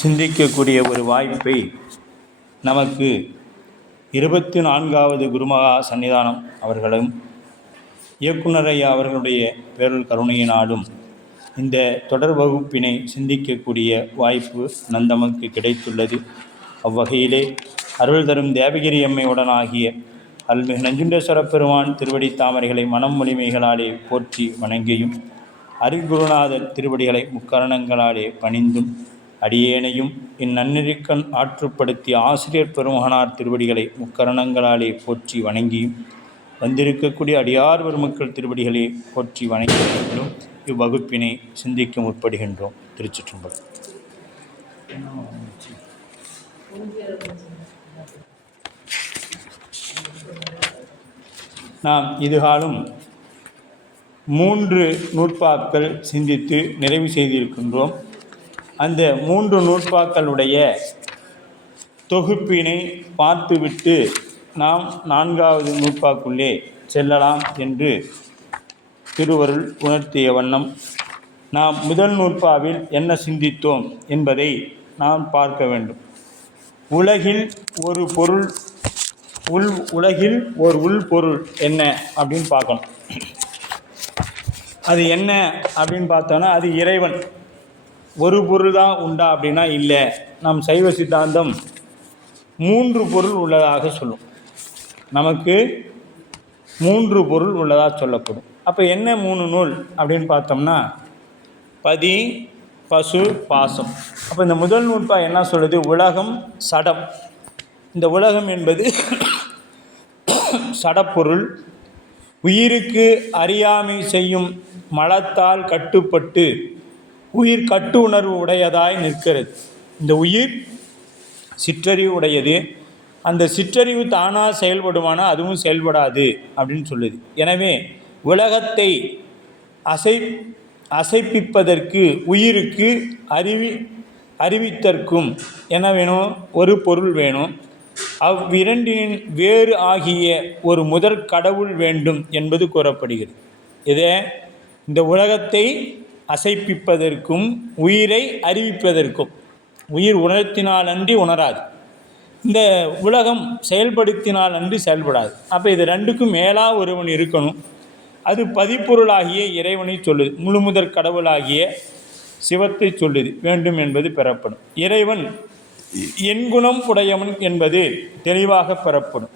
சிந்திக்கக்கூடிய ஒரு வாய்ப்பை நமக்கு 24வது குருமகா சன்னிதானம் அவர்களும் இயக்குனர் ஐயா அவர்களுடைய பேரல் கருணையினாலும் இந்த தொடர் வகுப்பினை சிந்திக்கக்கூடிய வாய்ப்பு நந்தமக்கு கிடைத்துள்ளது. அவ்வகையிலே அருள் தரும் தேவகிரி அம்மையுடனாகிய அருள்மிகு நஞ்சுண்டேஸ்வர பெருமான் திருவடி தாமரைகளை மனம் மொழிமைகளாலே போற்றி வணங்கியும் அருள்குருநாதர் திருவடிகளை முக்கரணங்களாலே பணிந்தும் அடியேனையும் இந்நன்னெறிக்கண் ஆற்றுப்படுத்திய ஆசிரியர் பெருமகனார் திருவடிகளை முக்கரணங்களாலே போற்றி வணங்கியும் வந்திருக்கக்கூடிய அடியார் பெருமக்கள் திருவடிகளை போற்றி வணங்கியும் இவ்வகுப்பினை சிந்திக்க முற்படுகின்றோம். திருச்சிற்றம்பலம். நாம் இதுகாலும் 3 நூற்பாக்கள் சிந்தித்து நிறைவு செய்திருக்கின்றோம். அந்த 3 நூற்பாக்களுடைய தொகுப்பினை பார்த்துவிட்டு நாம் 4வது நூற்பாக்குள்ளே செல்லலாம் என்று திருவருள் உணர்த்திய வண்ணம் நாம் முதல் நூற்பாவில் என்ன சிந்தித்தோம் என்பதை நாம் பார்க்க வேண்டும். உலகில் ஒரு பொருள் உலகில் ஒரு உள்பொருள் என்ன அப்படின்னு பார்க்கணும். அது என்ன அப்படின்னு பார்த்தோன்னா அது இறைவன். ஒரு பொருள் தான் உண்டா அப்படின்னா இல்லை. நம் சைவ சித்தாந்தம் 3 பொருள் உள்ளதாக சொல்லும். நமக்கு 3 பொருள் உள்ளதாக சொல்லப்படும். அப்போ என்ன 3 நூல் அப்படின்னு பார்த்தோம்னா பதி, பசு, பாசம். அப்போ இந்த முதல் நூற்பா என்ன சொல்லுது? உலகம் சடம். இந்த உலகம் என்பது சடப்பொருள். உயிருக்கு அறியாமை செய்யும் மலத்தால் கட்டுப்பட்டு உயிர் கட்டு உணர்வு உடையதாய் நிற்கிறது. இந்த உயிர் சிற்றறிவு உடையது. அந்த சிற்றறிவு தானாக செயல்படுமானால் அதுவும் செயல்படாது அப்படின்னு சொல்லுது. எனவே உலகத்தை அசைப்பிப்பதற்கு உயிருக்கு அறிவித்தற்கும் என்ன வேணும்? ஒரு பொருள் வேணும். அவ்விரண்டின் வேறு ஆகிய ஒரு முதற் கடவுள் வேண்டும் என்பது கூறப்படுகிறது. இதே இந்த உலகத்தை அசைப்பிப்பதற்கும் உயிரை அறிவிப்பதற்கும், உயிர் உணர்த்தினால் அன்றி உணராது, இந்த உலகம் செயல்படுத்தினால் அன்றி செயல்படாது. அப்போ இது ரெண்டுக்கும் மேலாக ஒருவன் இருக்கணும். அது பதிப்பொருளாகிய இறைவனை சொல்லுது. முழுமுதற் கடவுளாகிய சிவத்தை சொல்லுது. வேண்டும் என்பது பெறப்படும். இறைவன் எண்குணம் உடையவன் என்பது தெளிவாக பெறப்படும்.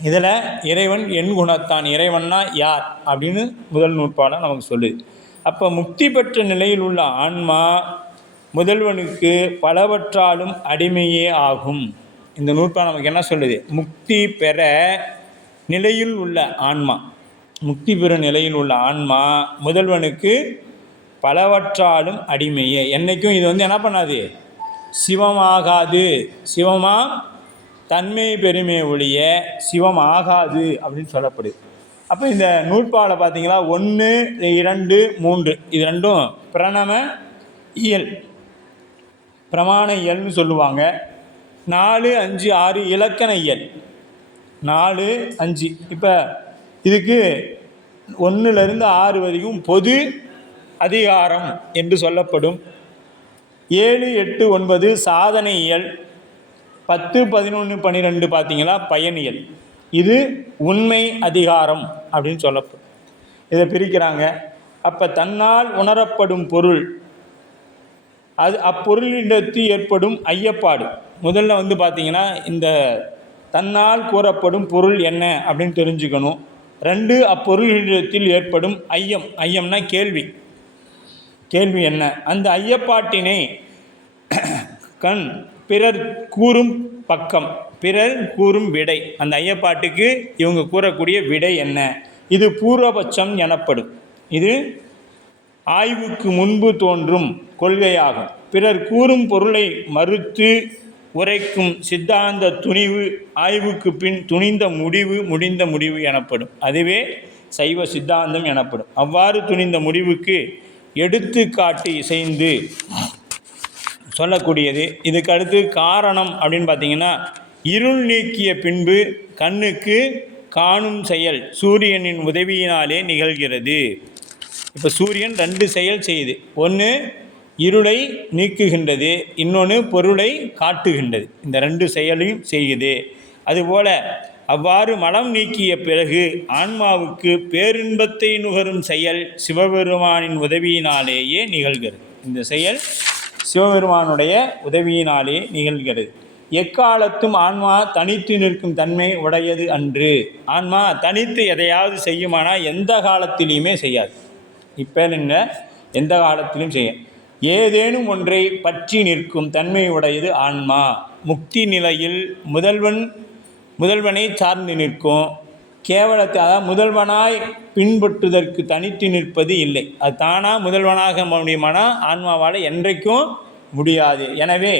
இதில் இறைவன் எண்குணத்தான். இறைவன்னா யார் அப்படின்னு முதல் நூற்பாடம் நமக்கு சொல்லுது. அப்போ முக்தி பெற்ற நிலையில் உள்ள ஆன்மா முதல்வனுக்கு பலவற்றாலும் அடிமையே ஆகும். இந்த நூற்பாடம் நமக்கு என்ன சொல்லுது? முக்தி பெற நிலையில் உள்ள ஆன்மா, முக்தி பெற நிலையில் உள்ள ஆன்மா முதல்வனுக்கு பலவற்றாலும் அடிமையே. என்றைக்கும் இது என்ன பண்ணாது? சிவமாகாது. சிவமா தன்மை பெருமை ஒழிய சிவம் ஆகாது அப்படின்னு சொல்லப்படுது. அப்போ இந்த நூற்பாவில் பார்த்தீங்களா 1, 2, 3 இது ரெண்டும் பிரணம இயல், பிரமாண இயல்னு சொல்லுவாங்க. 4, 5, 6 இலக்கண இயல். 4, 5 இப்போ இதுக்கு 1லேருந்து 6 வரைக்கும் பொது அதிகாரம் என்று சொல்லப்படும். 7, 8, 9 சாதனை இயல். 10, 11, 12 பார்த்தீங்களா பயனியல். இது உண்மை அதிகாரம் அப்படின்னு சொல்லப்படும். இதை பிரிக்கிறாங்க. அப்போ தன்னால் உணரப்படும் பொருள், அது அப்பொருளிடத்து ஏற்படும் ஐயப்பாடு. முதல்ல பார்த்தீங்கன்னா இந்த தன்னால் கூறப்படும் பொருள் என்ன அப்படின்னு தெரிஞ்சுக்கணும். 2 அப்பொருளிடத்தில் ஏற்படும் ஐயம். ஐயம்னா கேள்வி. கேள்வி என்ன? அந்த ஐயப்பாட்டினை கண் பிறர் கூறும் பக்கம், பிறர் கூறும் விடை. அந்த ஐயப்பாட்டுக்கு இவங்க கூறக்கூடிய விடை என்ன? இது பூர்வபட்சம் எனப்படும். இது ஆய்வுக்கு முன்பு தோன்றும் கொள்கையாகும். பிறர் கூறும் பொருளை மறுத்து உரைக்கும் சித்தாந்த துணிவு ஆய்வுக்கு பின் துணிந்த முடிவு எனப்படும். அதுவே சைவ சித்தாந்தம் எனப்படும். அவ்வாறு துணிந்த முடிவுக்கு எடுத்துக்காட்டு இசைந்து சொல்லக்கூடியது. இதுக்கு அடுத்து காரணம் அப்படின்னு பார்த்தீங்கன்னா இருள் நீக்கிய பின்பு கண்ணுக்கு காணும் செயல் சூரியனின் உதவியினாலே நிகழ்கிறது. இப்போ சூரியன் 2 செயல் செய்யுது. ஒன்று இருளை நீக்குகின்றது, இன்னொன்று பொருளை காட்டுகின்றது. இந்த ரெண்டு செயலையும் செய்யுது. அதுபோல் அவ்வாறு மலம் நீக்கிய பிறகு ஆன்மாவுக்கு பேரின்பத்தை நுகரும் செயல் சிவபெருமானின் உதவியினாலேயே நிகழ்கிறது. இந்த செயல் சிவபெருமானுடைய உதவியினாலே நிகழ்கிறது. எக்காலத்தும் ஆன்மா தனித்து நிற்கும் தன்மை உடையது அன்று. ஆன்மா தனித்து எதையாவது செய்யுமானால் எந்த காலத்திலையுமே செய்யாது. இப்போ இல்லை, எந்த காலத்திலும் செய்ய ஏதேனும் ஒன்றை பற்றி நிற்கும் தன்மை உடையது ஆன்மா. முக்தி நிலையில் முதல்வனை சார்ந்து நிற்கும். கேவலத்தை, அதாவது முதல்வனாய் பின்பற்றுவதற்கு தனித்து நிற்பது இல்லை. அது தானாக முதல்வனாக முடியுமானால் ஆன்மாவால் என்றைக்கும் முடியாது. எனவே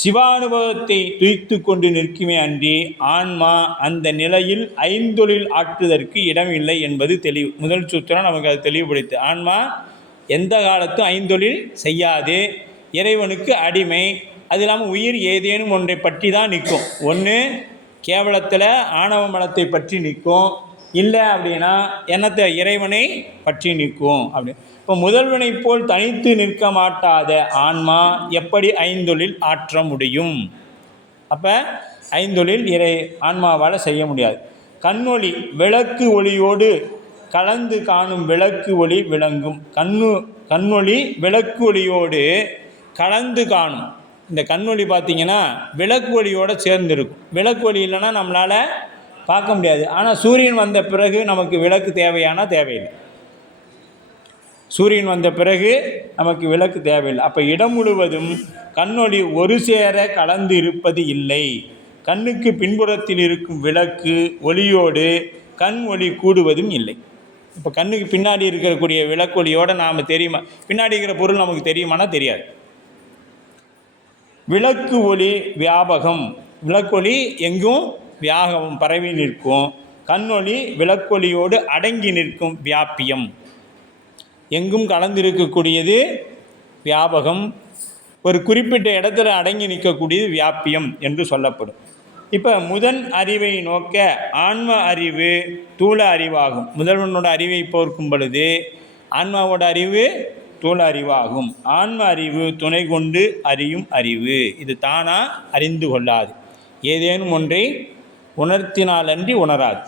சிவானுபவத்தை துய்த்து கொண்டு நிற்குமே அன்றி ஆன்மா அந்த நிலையில் ஐந்தொழில் ஆற்றுவதற்கு இடமில்லை என்பது தெளிவு. முதல் சூத்திரம் நமக்கு அது தெளிவுபடுத்து. ஆன்மா எந்த காலத்தும் ஐந்தொழில் செய்யாது, இறைவனுக்கு அடிமை. அது இல்லாமல் உயிர் ஏதேனும் ஒன்றை பற்றி தான் நிற்கும். ஒன்று கேவலத்தில் ஆணவ மலத்தை பற்றி நிற்கும், இல்லை அப்படின்னா என்னத்தை இறைவனை பற்றி நிற்கும். அப்படி இப்போ முதல்வனை போல் தனித்து நிற்க மாட்டாத ஆன்மா எப்படி ஐந்தொழில் ஆற்ற முடியும்? அப்போ ஐந்தொழில் ஆன்மாவால் செய்ய முடியாது. கண்ணொளி விளக்கு ஒளியோடு கலந்து காணும் விளக்கு ஒளி விளங்கும். கண்ணொளி விளக்கு ஒளியோடு கலந்து காணும். இந்த கண்ணொளி பார்த்திங்கன்னா விளக்கு ஒளியோடு சேர்ந்து இருக்கும். விளக்கு ஒளி இல்லைன்னா நம்மளால் பார்க்க முடியாது. ஆனால் சூரியன் வந்த பிறகு நமக்கு விளக்கு தேவையானா தேவையில்லை. சூரியன் வந்த பிறகு நமக்கு விளக்கு தேவையில்லை. அப்போ இடம் முழுவதும் கண்ணொளி ஒரு சேர கலந்து இருப்பது இல்லை. கண்ணுக்கு பின்புறத்தில் இருக்கும் விளக்கு ஒளியோடு கண் ஒளி கூடுவதும் இல்லை. இப்போ கண்ணுக்கு பின்னாடி இருக்கக்கூடிய விளக்கொலியோடு நாம் தெரியுமா? பின்னாடி இருக்கிற பொருள் நமக்கு தெரியுமானா தெரியாது. விளக்கு ஒளி வியாபகம். விளக்கொலி எங்கும் வியாபகம் பரவி நிற்கும். கண்ணொளி விளக்கொலியோடு அடங்கி நிற்கும் வியாபியம். எங்கும் கலந்திருக்கக்கூடியது வியாபகம். ஒரு குறிப்பிட்ட இடத்துல அடங்கி நிற்கக்கூடியது வியாபியம் என்று சொல்லப்படும். இப்போ முதன் அறிவை நோக்க ஆன்ம அறிவு தூள அறிவாகும். முதல்வனோட அறிவை போர்க்கும் பொழுது ஆன்மாவோட அறிவு தூள அறிவாகும். ஆன்ம அறிவு துணை கொண்டு அறியும் அறிவு. இது தானாக அறிந்து கொள்ளாது, ஏதேனும் ஒன்றை உணர்த்தினாலன்றி உணராது.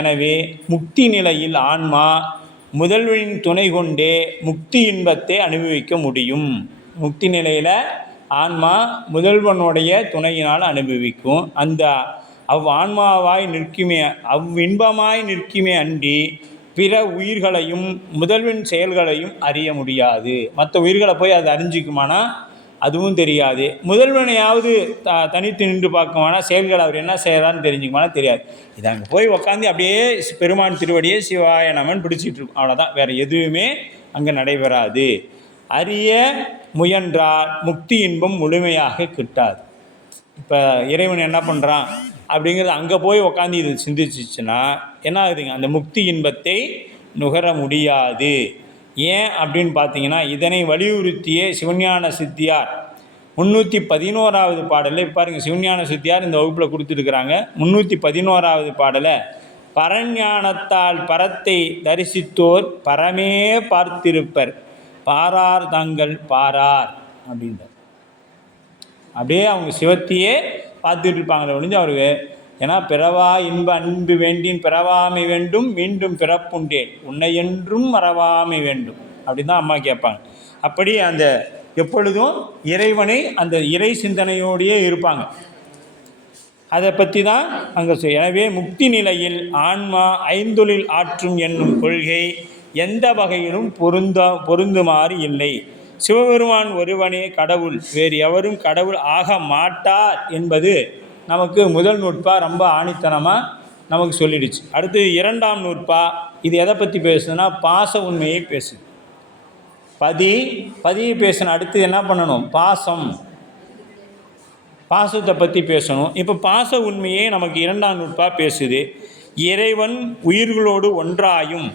எனவே முக்தி நிலையில் ஆன்மா முதல்வனின் துணை கொண்டே முக்தி இன்பத்தை அனுபவிக்க முடியும். முக்தி நிலையில் ஆன்மா முதல்வனுடைய துணையினால் அனுபவிக்கும். அந்த ஆன்மாவாய் நிற்குமே, இன்பமாய் நிற்குமே அன்றி பிற உயிர்களையும் முதல்வன் செயல்களையும் அறிய முடியாது. மற்ற உயிர்களை போய் அதை அறிஞ்சிக்குமானா அதுவும் தெரியாது. முதல்வனையாவது தனித்து நின்று பார்க்குமானா செயல்கள் அவர் என்ன செய்யறான்னு தெரிஞ்சுக்குமானா தெரியாது. இது அங்கே போய் உக்காந்து அப்படியே பெருமான் திருவடியே சிவாய நமன் பிடிச்சிட்டு இருக்கும், அவ்வளோதான். வேறு எதுவுமே அங்கே நடைபெறாது. அறிய முயன்றால் முக்தி இன்பம் முழுமையாக கிட்டாது. இப்போ இறைவன் என்ன பண்ணுறான் அப்படிங்கிறது அங்கே போய் உக்காந்து இது சிந்திச்சிச்சுன்னா என்ன ஆகுதுங்க? அந்த முக்தி இன்பத்தை நுகர முடியாது. ஏன் அப்படின்னு பார்த்தீங்கன்னா, இதனை வலியுறுத்தியே சிவஞான சித்தியார் 311வது பாடலில் பாருங்கள். சிவஞான சித்தியார் இந்த வகுப்பில் கொடுத்துருக்குறாங்க. 311வது பாடலை பரஞானத்தால் பரத்தை தரிசித்தோர் பரமே பார்த்திருப்பர், பாரார் தங்கள் பாரார் அப்படின்ற. அப்படியே அவங்க சிவத்தையே பார்த்துட்டு இருப்பாங்களே ஒழிஞ்சு அவருக்கு. ஏன்னா பிறவா இன்ப அன்பு வேண்டின் பிறவாமை வேண்டும், மீண்டும் பிறப்புண்டேன் உன்னை என்றும் மறவாமை வேண்டும் அப்படின்னு தான் அம்மா கேட்பாங்க. அப்படி அந்த எப்பொழுதும் இறைவனை அந்த இறை சிந்தனையோடையே இருப்பாங்க. அதை பற்றி தான் அங்கே எனவே முக்தி நிலையில் ஆன்மா ஐந்தொழில் ஆற்றும் என்னும் கொள்கை எந்த வகையிலும் பொருந்துமாறு இல்லை. சிவபெருமான் ஒருவனே கடவுள், வேறு எவரும் கடவுள் ஆக மாட்டார் என்பது நமக்கு முதல் நூற்பா ரொம்ப ஆணித்தனமாக நமக்கு சொல்லிடுச்சு. அடுத்து இரண்டாம் நூற்பா இது எதை பற்றி பேசுதுன்னா பாச உண்மையை பேசுது. பதியை பேசணும். அடுத்து என்ன பண்ணணும்? பாசத்தை பற்றி பேசணும். இப்போ பாச உண்மையே நமக்கு இரண்டாம் நூற்பா பேசுது. இறைவன் உயிர்களோடு ஒன்றாயும்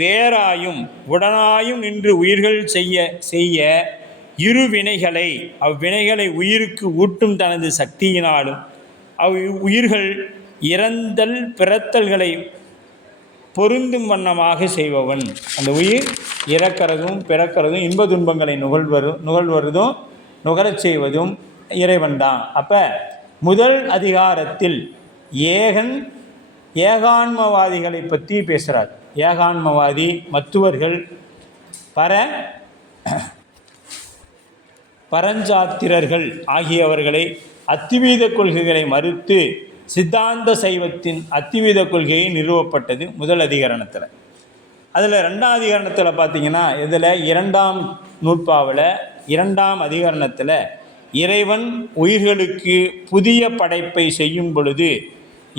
வேறாயும் உடனாயும் நின்று உயிர்கள் செய்ய இரு வினைகளை அவ்வினைகளை உயிருக்கு ஊட்டும் தனது சக்தியினாலும் உயிர்கள் இறந்தல் பிறத்தல்களை பொருந்தும் வண்ணமாக செய்பவன். அந்த உயிர் இறக்கிறதும் பிறக்கிறதும் இன்ப துன்பங்களை நுகழ்வதும் நுகரச் செய்வதும் இறைவன் தான். அப்போ முதல் அதிகாரத்தில் ஏகான்மவாதிகளை பற்றி பேசுகிறார். ஏகான்மவாதி, மத்துவர்கள், பரஞ்சாத்திரர்கள் ஆகியவர்களை அத்திவீத கொள்கைகளை மறுத்து சித்தாந்த சைவத்தின் அத்திவீத கொள்கையை நிறுவப்பட்டது முதல் அதிகரணத்தில். அதில் 2ஆம் அதிகரணத்தில் பார்த்தீங்கன்னா, இதில் 2ஆம் நூற்பாவில் 2ஆம் அதிகரணத்தில் இறைவன் உயிர்களுக்கு புதிய படைப்பை செய்யும் பொழுது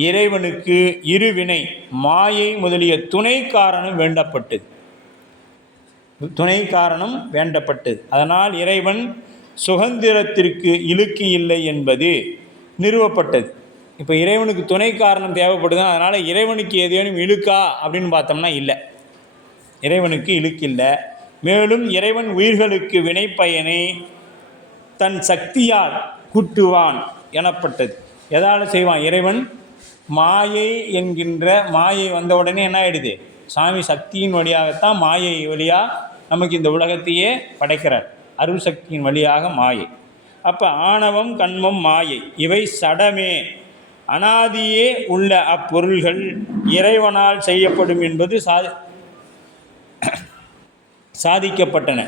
இறைவனுக்கு இருவினை, மாயை முதலிய துணை காரணம் வேண்டப்பட்டது. அதனால் இறைவன் சுதந்திரத்திற்கு இழுக்கு இல்லை என்பது நிறுவப்பட்டது. இப்போ இறைவனுக்கு துணை காரணம் தேவைப்படுது. அதனால் இறைவனுக்கு ஏதேனும் இழுக்கா அப்படின்னு பார்த்தோம்னா இல்லை, இறைவனுக்கு இழுக்கு இல்லை. மேலும் இறைவன் உயிர்களுக்கு வினைப்பயனை தன் சக்தியால் கூட்டுவான் எனப்பட்டது. எதால் செய்வான் இறைவன்? மாயை என்கின்ற மாயை வந்த உடனே என்ன ஆகிடுது? சாமி சக்தியின் வழியாகத்தான், மாயை வழியாக நமக்கு இந்த உலகத்தையே படைக்கிறார். அருள் சக்தியின் வழியாக மாயை. அப்போ ஆணவம், கண்மம், மாயை இவை சடமே அனாதியே உள்ள அப்பொருள்கள் இறைவனால் செய்யப்படும் என்பது சாதிக்கப்பட்டன.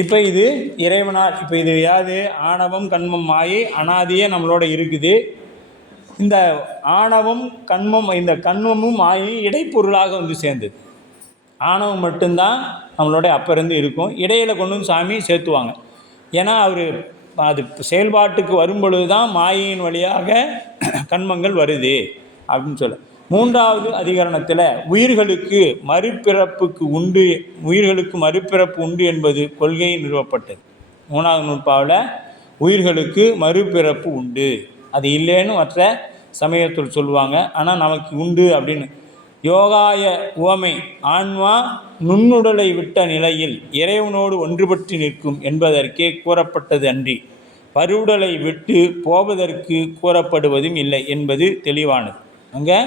இப்போ இது இறைவனால், இப்போ இது யாது? ஆணவம், கண்மம், மாயை அனாதியே நம்மளோட இருக்குது. இந்த ஆணவம், கண்மம், இந்த கண்மமும் மாயையும் இடைப்பொருளாக வந்து சேர்ந்தது. ஆணவம் மட்டும்தான் நம்மளோட அப்போ இருந்து இருக்கும், இடையில் கொண்டு வந்து சாமி சேர்த்துவாங்க. ஏன்னா அவர் அது செயல்பாட்டுக்கு வரும்பொழுது தான் மாயையின் வழியாக கண்மங்கள் வருது அப்படின்னு சொல்ல. 3ஆவது அதிகரணத்தில் உயிர்களுக்கு மறுபிறப்பு உண்டு என்பது கொள்கை நிறுவப்பட்டது. 3ஆவது நூற்பாவில் உயிர்களுக்கு மறுபிறப்பு உண்டு, அது இல்லைன்னு மற்ற சமயத்தில் சொல்லுவாங்க, ஆனால் நமக்கு உண்டு அப்படின்னு. யோகாய உவமை ஆன்மா நுண்ணுடலை விட்ட நிலையில் இறைவனோடு ஒன்றுபட்டு நிற்கும் என்பதற்கே கூறப்பட்டது அன்றி பருவுடலை விட்டு போவதற்கு கூறப்படுவதும் இல்லை என்பது தெளிவானது. அங்கே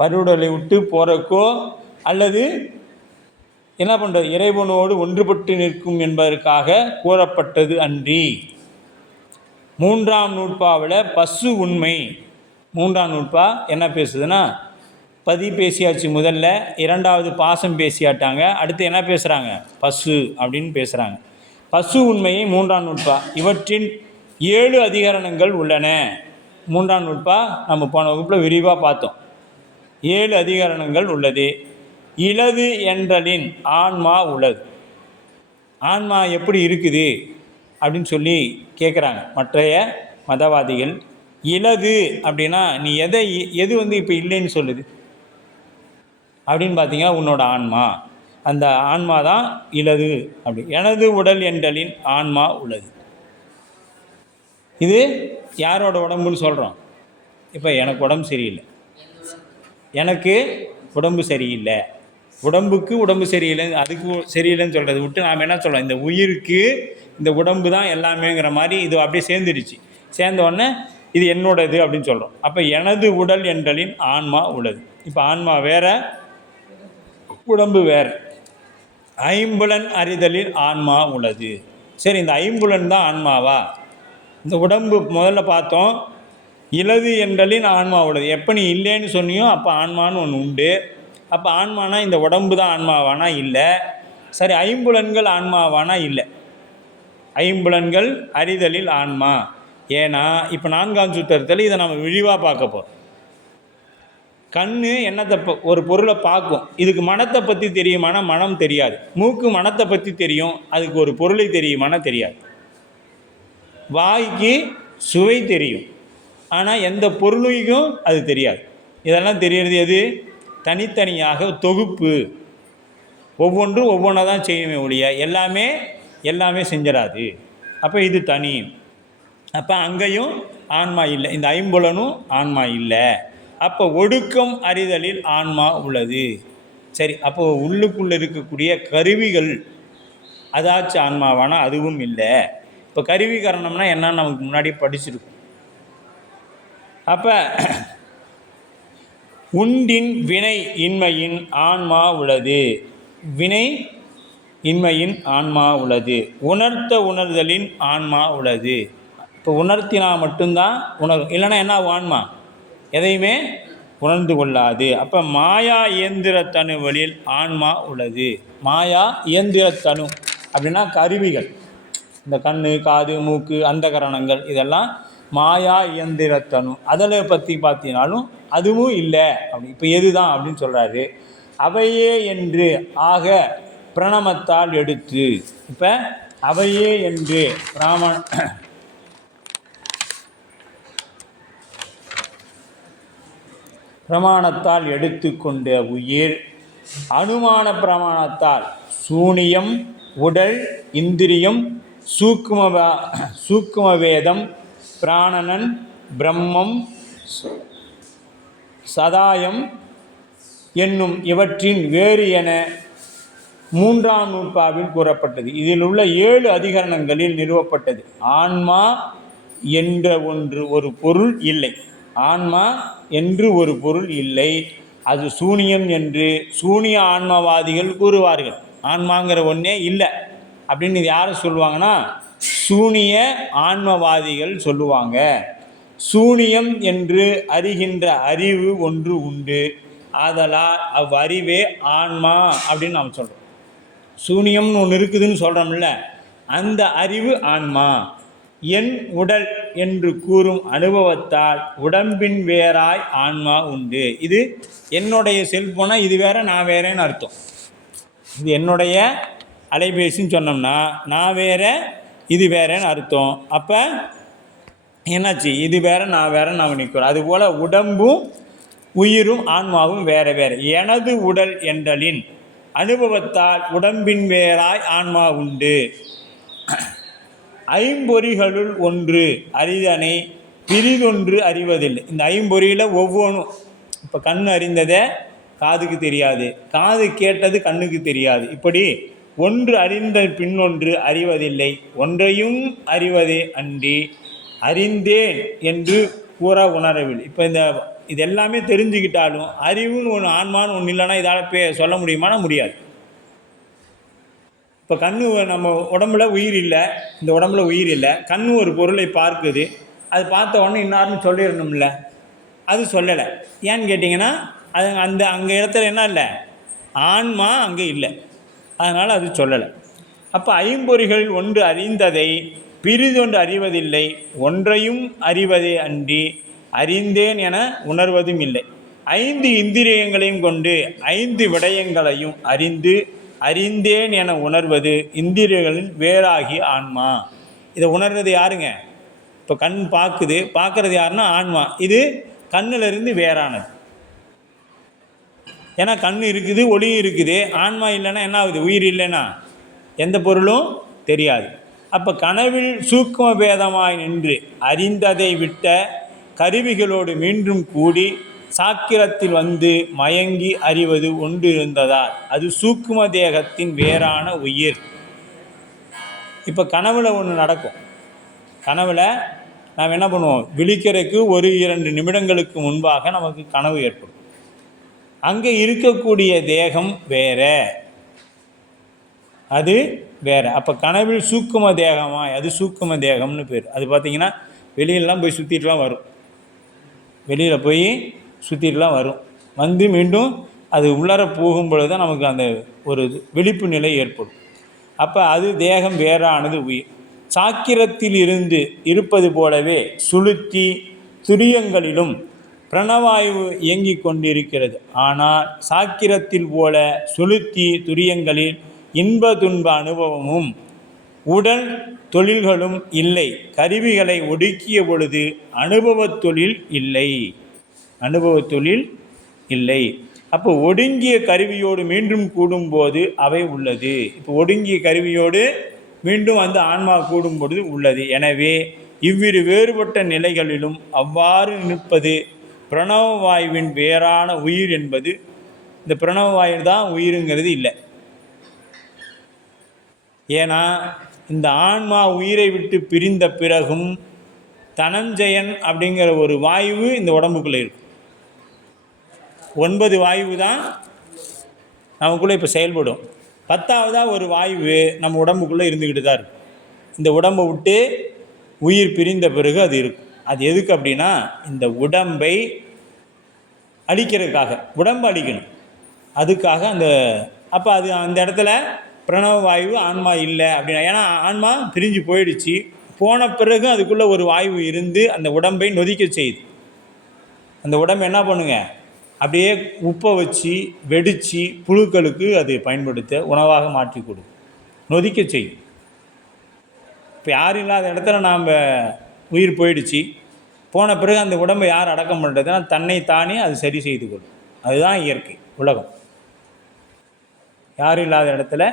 பருவுடலை விட்டு போகிறக்கோ அல்லது என்ன பண்ணுறது, இறைவனோடு ஒன்றுபட்டு நிற்கும் என்பதற்காக கூறப்பட்டது அன்றி. 3ஆம் நூற்பாவில் பசு உண்மை. 3ஆம் நூற்பா என்ன பேசுதுன்னா, பதி பேசியாச்சு முதல்ல, 2ஆவது பாசம் பேசியாட்டாங்க, அடுத்து என்ன பேசுகிறாங்க? பசு அப்படின்னு பேசுகிறாங்க. பசு உண்மையை 3ஆம் நூற்பா. இவற்றின் 7 அதிகரணங்கள் உள்ளன. 3ஆம் நூற்பா நம்ம போன வகுப்பில் விரிவாக பார்த்தோம். 7 அதிகரணங்கள் உள்ளது. இலது என்றலின் ஆன்மா உள்ளது. ஆன்மா எப்படி இருக்குது அப்படின்னு சொல்லி கேட்குறாங்க மற்றைய மதவாதிகள். இலது அப்படின்னா நீ எது இப்போ இல்லைன்னு சொல்லுது அப்படின்னு பார்த்தீங்கன்னா உன்னோட ஆன்மா, அந்த ஆன்மா தான் இலது. அப்படி எனது உடல் என்றலின் ஆன்மா உள்ளது. இது யாரோட உடம்புன்னு சொல்கிறோம்? இப்போ எனக்கு உடம்பு சரியில்லை, எனக்கு உடம்பு சரியில்லை, உடம்புக்கு உடம்பு சரியில்லை, அதுக்கு சரியில்லைன்னு சொல்கிறத விட்டு நாம் என்ன சொல்கிறோம்? இந்த உயிருக்கு இந்த உடம்பு தான் எல்லாமேங்கிற மாதிரி இது அப்படியே சேர்ந்துடுச்சு. சேர்ந்தோடனே இது என்னோடது அப்படின்னு சொல்கிறோம். அப்போ எனது உடல் என்றலின் ஆன்மா உள்ளது. இப்போ ஆன்மா வேறு, உடம்பு வேறு. ஐம்புலன் அறிதலில் ஆன்மா உள்ளது. சரி, இந்த ஐம்புலன் தான் ஆன்மாவா? இந்த உடம்பு முதல்ல பார்த்தோம், இலது என்றலின் ஆன்மா உள்ளது. எப்போ நீ இல்லைன்னு சொன்னியோ அப்போ ஆன்மான்னு ஒன்று உண்டு. அப்போ ஆன்மானா இந்த உடம்பு தான் ஆன்மாவானா? இல்லை. சரி, ஐம்புலன்கள் ஆன்மாவானா? இல்லை. ஐம்புலன்கள் அறிதலில் ஆன்மா. ஏன்னா இப்போ 4ஆம் சூத்திரத்தில் இதை நம்ம விரிவாக பார்க்க போகிறோம். கண்ணு என்னத்தை ஒரு பொருளை பார்க்கும், இதுக்கு மனத்தை பற்றி தெரியுமானா மனம் தெரியாது. மூக்கு மனத்தை பற்றி தெரியும், அதுக்கு ஒரு பொருளை தெரியுமானா தெரியாது. வாய்க்கு சுவை தெரியும், ஆனால் எந்த பொருளையும் அது தெரியாது. இதெல்லாம் தெரியறது எது? தனித்தனியாக தொகுப்பு, ஒவ்வொன்றும் ஒவ்வொன்றா தான் செய்யுமே ஒழிய எல்லாமே செஞ்சிடாது. அப்போ இது தனி. அப்போ அங்கேயும் ஆன்மா இல்லை, இந்த ஐம்புலனும் ஆன்மா இல்லை. அப்போ ஒடுக்கம் அறிதலில் ஆன்மா உள்ளது. சரி, அப்போது உள்ளுக்குள்ளே இருக்கக்கூடிய கருவிகள் அதாச்சும் ஆன்மாவானா? அதுவும் இல்லை. இப்போ கருவி காரணம்னா என்னன்னு நமக்கு முன்னாடி படிச்சிருக்கும். அப்போ உண்டின் வினை இன்மையின் ஆன்மா உள்ளது. வினை இன்மையின் ஆன்மா உள்ளது. உணர்த்த உணர்தலின் ஆன்மா உள்ளது. இப்போ உணர்த்தினா மட்டும்தான் உணரும், இல்லைன்னா என்ன ஆகும்? ஆன்மா எதையுமே உணர்ந்து கொள்ளாது. அப்போ மாயா இயந்திர தனுவலில் ஆன்மா உள்ளது. மாயா இயந்திர தனு அப்படின்னா கருவிகள், இந்த கண், காது, மூக்கு, அந்த கரணங்கள், இதெல்லாம் மாயா இயந்திர தனு. அதில் பற்றி பார்த்தீங்கன்னாலும் அதுவும் இல்லை. அப்படி இப்போ எது தான் அப்படின்னு சொல்கிறாரு. அவையே என்று ஆக பிரணமத்தால் எடுத்து. இப்போ அவையே என்று பிரமாணத்தால் எடுத்து கொண்ட உயிர் அனுமான பிரமாணத்தால் சூனியம், உடல், இந்திரியம், சூக்கும வேதம், பிராணனன், பிரம்மம், சதாயம் என்னும் இவற்றின் வேறு என 3ஆம் நூற்பாவில் கூறப்பட்டது. இதில் உள்ள 7 அதிகரணங்களில் நிறுவப்பட்டது. ஆன்மா என்ற ஒரு பொருள் இல்லை. ஆன்மா என்று ஒரு பொருள் இல்லை. அது சூனியம் என்று சூனிய ஆன்மவாதிகள் கூறுவார்கள். ஆன்மாங்கிற ஒன்றே இல்லை அப்படின்னு இது யார் சொல்லுவாங்கன்னா, சூனிய ஆன்மவாதிகள் சொல்லுவாங்க. சூனியம் என்று அறிகின்ற அறிவு ஒன்று உண்டு, ஆதலால் அவ்வறிவே ஆன்மா அப்படின்னு நாம் சொல்கிறோம். சூனியம்னு ஒன்று இருக்குதுன்னு சொல்கிறோம்ல, அந்த அறிவு ஆன்மா. என் உடல் என்று கூறும் அனுபவத்தால் உடம்பின் வேறாய் ஆன்மா உண்டு. இது என்னுடைய செல்ஃபோனா இது வேற நான் வேறேன்னு அர்த்தம். இது என்னுடைய அலைபேசின்னு சொன்னோம்னா நான் வேற இது வேறேன்னு அர்த்தம். அப்போ என்னாச்சு? இது வேற நான் வேற நாம் நிற்கிறோம். அதுபோல் உடம்பும் உயிரும் ஆன்மாவும் வேற வேறு. எனது உடல் என்றலின் அனுபவத்தால் உடம்பின் வேறாய் ஆன்மா உண்டு. ஐம்பொறிகளுள் ஒன்று அறிதனை பிரிதொன்று அறிவதில்லை. இந்த ஐம்பொறியில் ஒவ்வொன்றும், இப்போ கண் அறிந்ததை காதுக்கு தெரியாது, காது கேட்டது கண்ணுக்கு தெரியாது. இப்படி ஒன்று அறிந்த பின்னொன்று அறிவதில்லை. ஒன்றையும் அறிவதே அன்றி அறிந்தேன் என்று கூற உணரவில்லை. இப்போ இது எல்லாமே தெரிஞ்சுக்கிட்டாலும் அறிவுன்னு ஒன்று, ஆன்மான்னு ஒன்று இல்லைன்னா இதால் சொல்ல முடியுமானா முடியாது. இப்போ கண்ணு, நம்ம உடம்புல உயிர் இல்லை, இந்த உடம்புல உயிர் இல்லை. கண்ணு ஒரு பொருளை பார்க்குது, அது பார்த்த உடனே இன்னாருன்னு சொல்லிடணும்ல, அது சொல்லலை. ஏன்னு கேட்டிங்கன்னா அது அங்கே இடத்துல என்ன இல்லை, ஆன்மா அங்கே இல்லை, அதனால் அது சொல்லலை. அப்போ ஐம்பொறிகளில் ஒன்று அறிந்ததை பிரிதொன்று அறிவதில்லை. ஒன்றையும் அறிவதே அன்றி அறிந்தேன் என உணர்வதும் இல்லை. 5 இந்திரியங்களையும் கொண்டு 5 விடயங்களையும் அறிந்தேன் என உணர்வது இந்திரியங்களின் வேறாகிய ஆன்மா. இதை உணர்வது யாருங்க? இப்போ கண் பார்க்குது, பார்க்குறது யாருன்னா ஆன்மா. இது கண்ணிலிருந்து வேறானது. ஏன்னா கண் இருக்குது, ஒளியும் இருக்குது. ஆன்மா இல்லைன்னா என்ன ஆகுது? உயிர் இல்லைன்னா எந்த பொருளும் தெரியாது. அப்போ கனவில் சூக்கும பேதமாய் நின்று அறிந்ததை விட்ட கருவிகளோடு மீண்டும் கூடி சாக்கிரத்தில் வந்து மயங்கி அறிவது ஒன்று இருந்ததால் அது சூக்கும தேகத்தின் வேறான உயிர். இப்போ கனவில் ஒன்று நடக்கும். கனவில் நாம் என்ன பண்ணுவோம்? விழிக்கிறதுக்கு 1-2 நிமிடங்களுக்கு முன்பாக நமக்கு கனவு ஏற்படும். அங்கே இருக்கக்கூடிய தேகம் வேற, அது வேறு. அப்போ கனவில் சூக்கும தேகமாக, அது சூக்கும தேகம்னு பேர். அது பார்த்திங்கன்னா வெளியிலலாம் போய் சுற்றிட்டுலாம் வரும், வெளியில் போய் சுற்றிட்டுலாம் வரும். வந்து மீண்டும் அது உள்ளார போகும்பொழுது தான் நமக்கு அந்த ஒரு விழிப்பு நிலை ஏற்படும். அப்போ அது தேகம் வேறானது உயிர். சாக்கிரத்தில் இருந்து இருப்பது போலவே சுளுத்தி துரியங்களிலும் பிரணவாயு இயங்கிக் கொண்டிருக்கிறது. ஆனால் சாக்கிரத்தில் போல சுளுத்தி துரியங்களில் இன்ப துன்ப அனுபவமும் உடல் தொழில்களும் இல்லை. கருவிகளை ஒடுக்கிய பொழுது அனுபவத் தொழில் இல்லை. அப்போ ஒடுங்கிய கருவியோடு மீண்டும் கூடும்போது அவை உள்ளது. இப்போ ஒடுங்கிய கருவியோடு மீண்டும் வந்து ஆன்மா கூடும் பொழுது உள்ளது. எனவே இவ்விரு வேறுபட்ட நிலைகளிலும் அவ்வாறு நிற்பது பிரணவ வாயுவின் வேறான உயிர் என்பது. இந்த பிரணவ வாயு தான் உயிருங்கிறது இல்லை. ஏன்னா இந்த ஆன்மா உயிரை விட்டு பிரிந்த பிறகும் தனஞ்சயன் அப்படிங்கிற ஒரு வாயு இந்த உடம்புக்குள்ளே இருக்கும். 9 வாயு தான் நமக்குள்ளே இப்போ செயல்படும். 10ஆவதாக ஒரு வாயு நம்ம உடம்புக்குள்ளே இருந்துக்கிட்டு தான் இருக்கும். இந்த உடம்பை விட்டு உயிர் பிரிந்த பிறகு அது இருக்கும். அது எதுக்கு அப்படின்னா, இந்த உடம்பை அழிக்கிறதுக்காக, உடம்பை அழிக்கணும். அதுக்காக அப்போ அது அந்த இடத்துல பிரணவ வாயு ஆன்மா இல்லை அப்படின்னா, ஏன்னா ஆன்மா பிரிஞ்சு போயிடுச்சு. போன பிறகு அதுக்குள்ளே ஒரு வாயு இருந்து அந்த உடம்பை நொதிக்க செய்யுது. அந்த உடம்பை என்ன பண்ணுங்க, அப்படியே உப்பை வச்சு வெடித்து புழுக்களுக்கு அது பயன்படுத்த உணவாக மாற்றி கொடுக்கும், நொதிக்க செய்யும். இப்போ யாரும் இல்லாத இடத்துல நாம் உயிர் போயிடுச்சு, போன பிறகு அந்த உடம்பை யார் அடக்கம் பண்ணுறதுன்னா தன்னை தானே அது சரி செய்து கொள்ளும். அதுதான் இயற்கை உலகம். யாரும் இல்லாத இடத்துல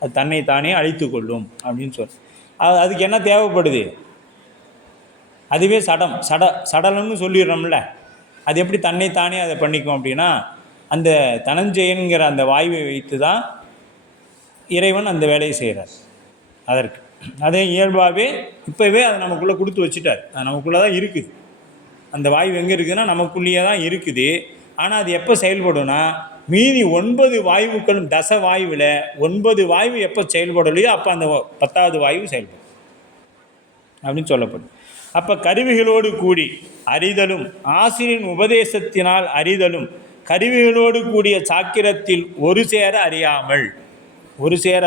அது தன்னை தானே அழித்து கொள்ளும் அப்படின்னு அதுக்கு என்ன தேவைப்படுது? அதுவே சடலம்னு சொல்லிடுறோம்ல. அது எப்படி தன்னை தானே அதை பண்ணிக்கும் அப்படின்னா, அந்த தனஞ்சயன்கிற அந்த வாயுவை வைத்து தான் இறைவன் அந்த வேலையை செய்கிறார். அதற்கு அதே இயல்பாகவே இப்போவே அதை நமக்குள்ளே கொடுத்து வச்சுட்டார். அது நமக்குள்ளே தான் இருக்குது. அந்த வாயு எங்கே இருக்குதுன்னா நமக்குள்ளேயே தான் இருக்குது. ஆனால் அது எப்போ செயல்படும்னா, மீதி 9 வாயுக்களும் தச வாயுவில் 9 வாயு எப்போ செயல்படலையோ அப்போ அந்த 10ஆவது வாயு செயல்படும் அப்படின்னு சொல்லப்படும். அப்போ கருவிகளோடு கூடி அறிதலும் ஆசிரியரின் உபதேசத்தினால் அறிதலும் கருவிகளோடு கூடிய சாக்கிரத்தில் ஒரு சேர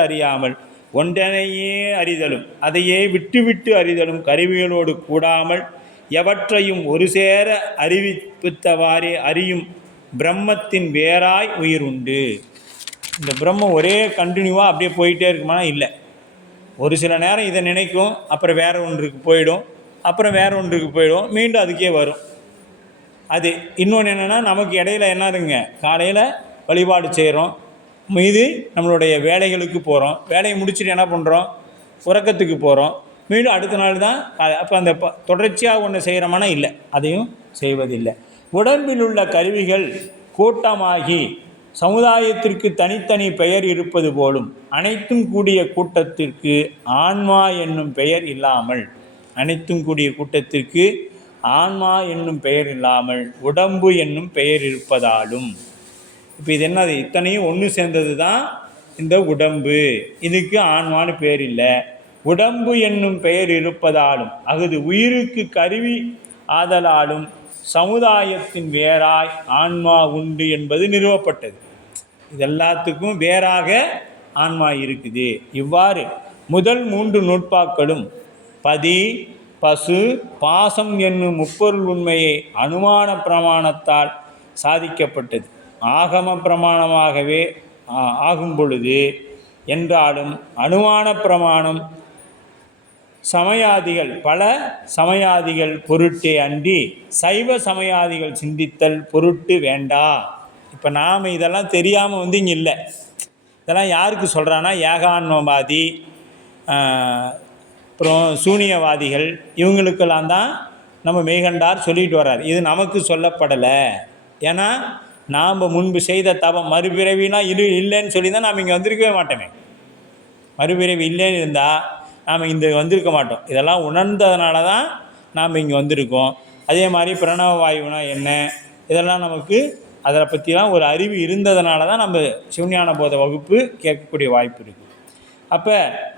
அறியாமல் ஒன்றனையே அறிதலும் அதையே விட்டு அறிதலும் கருவிகளோடு கூடாமல் எவற்றையும் ஒரு சேர அறிவித்தவாறே அறியும் பிரம்மத்தின் வேறாய் உயிர் உண்டு. இந்த பிரம்மம் ஒரே கண்டினியூவாக அப்படியே போயிட்டே இருக்குமானா இல்லை. ஒரு சில நேரம் இதை நினைக்கும், அப்புறம் வேறு ஒன்றுக்கு போயிடும், அப்புறம் வேறு ஒன்றுக்கு போயிடும், மீண்டும் அதுக்கே வரும். அது இன்னொன்று என்னென்னா, நமக்கு இடையில என்னதுங்க, காலையில் வழிபாடு செய்கிறோம், மீது நம்மளுடைய வேலைகளுக்கு போகிறோம், வேலையை முடிச்சுட்டு என்ன பண்ணுறோம், உறக்கத்துக்கு போகிறோம், மீண்டும் அடுத்த நாள் தான். அப்போ அந்த தொடர்ச்சியாக ஒன்று செய்கிறோமானா இல்லை, அதையும் செய்வதில்லை. உடம்பில் உள்ள கருவிகள் கூட்டமாகி சமுதாயத்திற்கு தனித்தனி பெயர் இருப்பது போலும் அனைத்தும் கூடிய கூட்டத்திற்கு ஆன்மா என்னும் பெயர் இல்லாமல், அனைத்தும் கூடிய கூட்டத்திற்கு ஆன்மா என்னும் பெயர் இல்லாமல் உடம்பு என்னும் பெயர் இருப்பதாலும். இப்போ இது என்னது, இத்தனையும் ஒன்று சேர்ந்தது தான் இந்த உடம்பு. இதுக்கு ஆன்மான்னு பெயர் இல்லை. உடம்பு என்னும் பெயர் இருப்பதாலும் அகுது உயிருக்கு கருவி ஆதலாலும் சமுதாயத்தின் வேறாய் ஆன்மா உண்டு என்பது நிறுவப்பட்டது. இது எல்லாத்துக்கும் வேறாக ஆன்மா இருக்குது. இவ்வாறு முதல் 3 நூற்பாக்களும் பதி பசு பாசம் என்னும் முப்பொருள் உண்மையை அனுமான பிரமாணத்தால் சாதிக்கப்பட்டது. ஆகம பிரமாணமாகவே ஆகும் பொழுது என்றாலும் அனுமான பிரமாணம் சமயாதிகள் பல சமயாதிகள் பொருட்டே அன்றி சைவ சமயாதிகள் சிந்தித்தல் பொருட்டு வேண்டா. இப்போ நாம் இதெல்லாம் தெரியாமல் இங்கே இல்லை. இதெல்லாம் யாருக்கு சொல்கிறான்னா, ஏகான்மவாதி, அப்புறம் சூனியவாதிகள், இவங்களுக்கெல்லாம் தான் நம்ம மெய்கண்டார் சொல்லிட்டு வர்றார். இது நமக்கு சொல்லப்படலை. ஏன்னா நாம் முன்பு செய்த தவம் மறுபிறவினா இல்லைன்னு சொல்லி தான் நாம் இங்கே வந்திருக்கவே மாட்டோமே. மறுபிறவி இல்லைன்னு இருந்தால் நாம் இந்த வந்திருக்க மாட்டோம். இதெல்லாம் உணர்ந்ததுனால தான் நாம் இங்கே வந்திருக்கோம். அதே மாதிரி பிரணவ வாயுனா என்ன, இதெல்லாம் நமக்கு அதை பற்றிலாம் ஒரு அறிவு இருந்ததுனால தான் நம்ம சிவஞான போத வகுப்பு கேட்கக்கூடிய வாய்ப்பு இருக்குது. அப்போ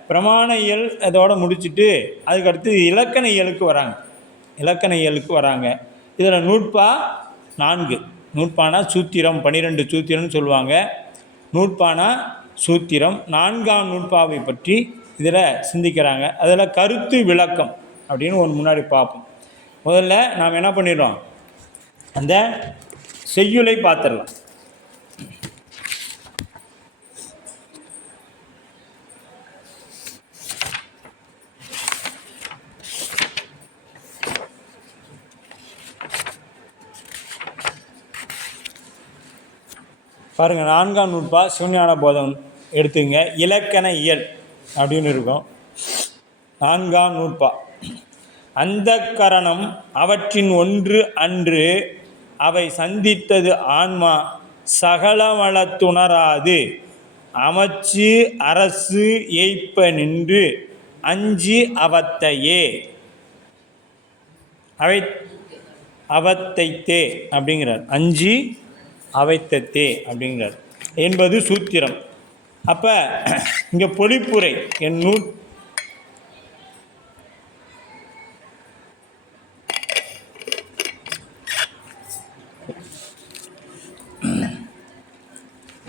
பிரமாண இயல் இதோடு முடிச்சுட்டு அதுக்கடுத்து இலக்கண இயலுக்கு வராங்க. இதில் நூற்பா 4. நூற்பானா சூத்திரம், 12 சூத்திரம்னு சொல்லுவாங்க. நூற்பானா சூத்திரம். 4ஆம் நூற்பாவை பற்றி இதில் சிந்திக்கிறாங்க. அதில் கருத்து விளக்கம் அப்படின்னு ஒன்று முன்னாடி பார்ப்போம். முதல்ல நாம் என்ன பண்ணிடுறோம், அந்த செய்யுளை பார்த்துடலாம். பாருங்கள், 4ஆம் நூற்பா சிவஞான போதம் எடுத்துங்க. இலக்கண இயல் அப்படின்னு இருக்கும். 4ஆம் நூற்பா. அந்த கரணம் அவற்றின் ஒன்று அன்று அவை சந்தித்தது ஆன்மா சகலவளத்துணராது அமைச்சு அரசு ஏய்ப்ப நின்று அஞ்சு அவத்தையே அவத்தைத்தே அப்படிங்கிறார். அஞ்சு அவைத்தத்தே அப்படிங்கிறார் என்பது சூத்திரம். அப்போ இங்கே பொழிப்புரை என்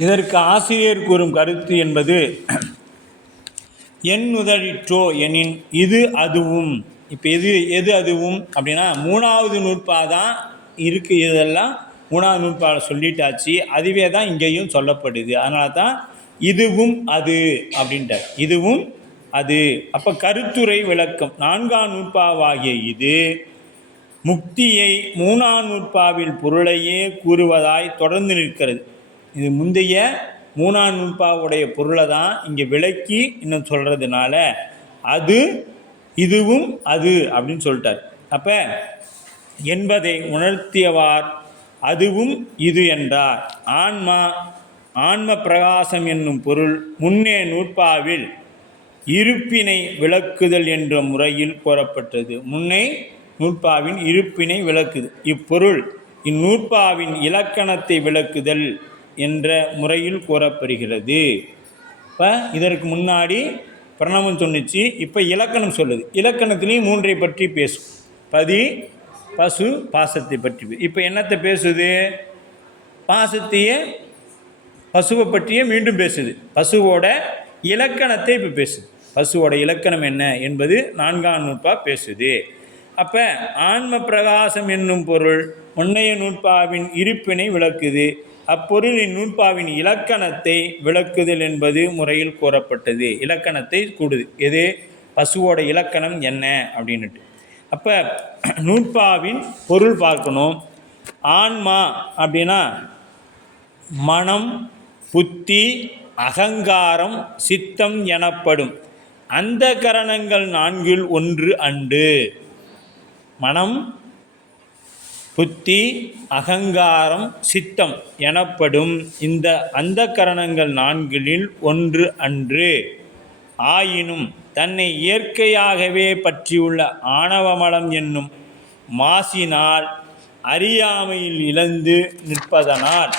இதற்கு ஆசிரியர் கூறும் கருத்து என்பது என் உதழிற்றோ எனின் இது அதுவும். இப்போ எது அதுவும் அப்படின்னா 3வது நூற்பாதான் இருக்குது. இதெல்லாம் 3வது நூற்பாவில் சொல்லிட்டாச்சு. அதுவே தான் இங்கேயும் சொல்லப்படுது. அதனால தான் இதுவும் அது அப்படின்ட்டார். இதுவும் அது. அப்போ கருத்துரை விளக்கம் 4ஆம் நூற்பாவாகிய இது முக்தியை 3ஆம் நூற்பாவில் பொருளையே கூறுவதாய் தொடர்ந்து நிற்கிறது. இது முந்தைய 3ஆம் நூற்பாவுடைய பொருளை தான் இங்கே விளக்கி இன்னும் சொல்கிறதுனால அது இதுவும் அது அப்படின்னு சொல்லிட்டார். அப்போ என்பதை உணர்த்தியவார் அதுவும் இது என்றார். ஆன்ம பிரகாசம் என்னும் பொருள் முன்னே நூற்பாவில் இருப்பினை விளக்குதல் என்ற முறையில் கூறப்பட்டது. முன்னே நூற்பாவின் இருப்பினை விளக்குது. இப்பொருள் இந்நூற்பாவின் இலக்கணத்தை விளக்குதல் என்ற முறையில் கூறப்படுகிறது. இப்போ இதற்கு முன்னாடி பிரணவம் சொன்னிச்சு. இப்போ இலக்கணம் சொல்லுது. இலக்கணத்திலையும் 3ஐ பற்றி பேசும். பதி, பசு, பாசத்தை பற்றி. இப்போ என்னத்தை பேசுது? பாசத்தையே பசுவை பற்றியே மீண்டும் பேசுது. பசுவோட இலக்கணத்தை இப்போ பேசுது. பசுவோட இலக்கணம் என்ன என்பது 4ஆம் நூற்பா பேசுது. அப்போ ஆன்ம பிரகாசம் என்னும் பொருள் முன்னைய நூற்பாவின் இருப்பினை விளக்குது. அப்பொருளின் நூற்பாவின் இலக்கணத்தை விளக்குதல் என்பது முறையில் கூறப்பட்டது. இலக்கணத்தை கூடுது. எது? பசுவோட இலக்கணம் என்ன அப்படின்னுட்டு. அப்போ நூற்பாவின் பொருள் பார்க்கணும். ஆன்மா அப்படின்னா மனம், புத்தி, அகங்காரம், சித்தம் எனப்படும் அந்த கரணங்கள் 4ல் ஒன்று அன்று. மனம், புத்தி, அகங்காரம், சித்தம் எனப்படும் இந்த அந்த கரணங்கள் 4ல் ஒன்று அன்று. ஆயினும் தன்னை இயற்கையாகவே பற்றியுள்ள ஆணவமலம் என்னும் மாசினால் அறியாமையில் இழந்து நிற்பதனால்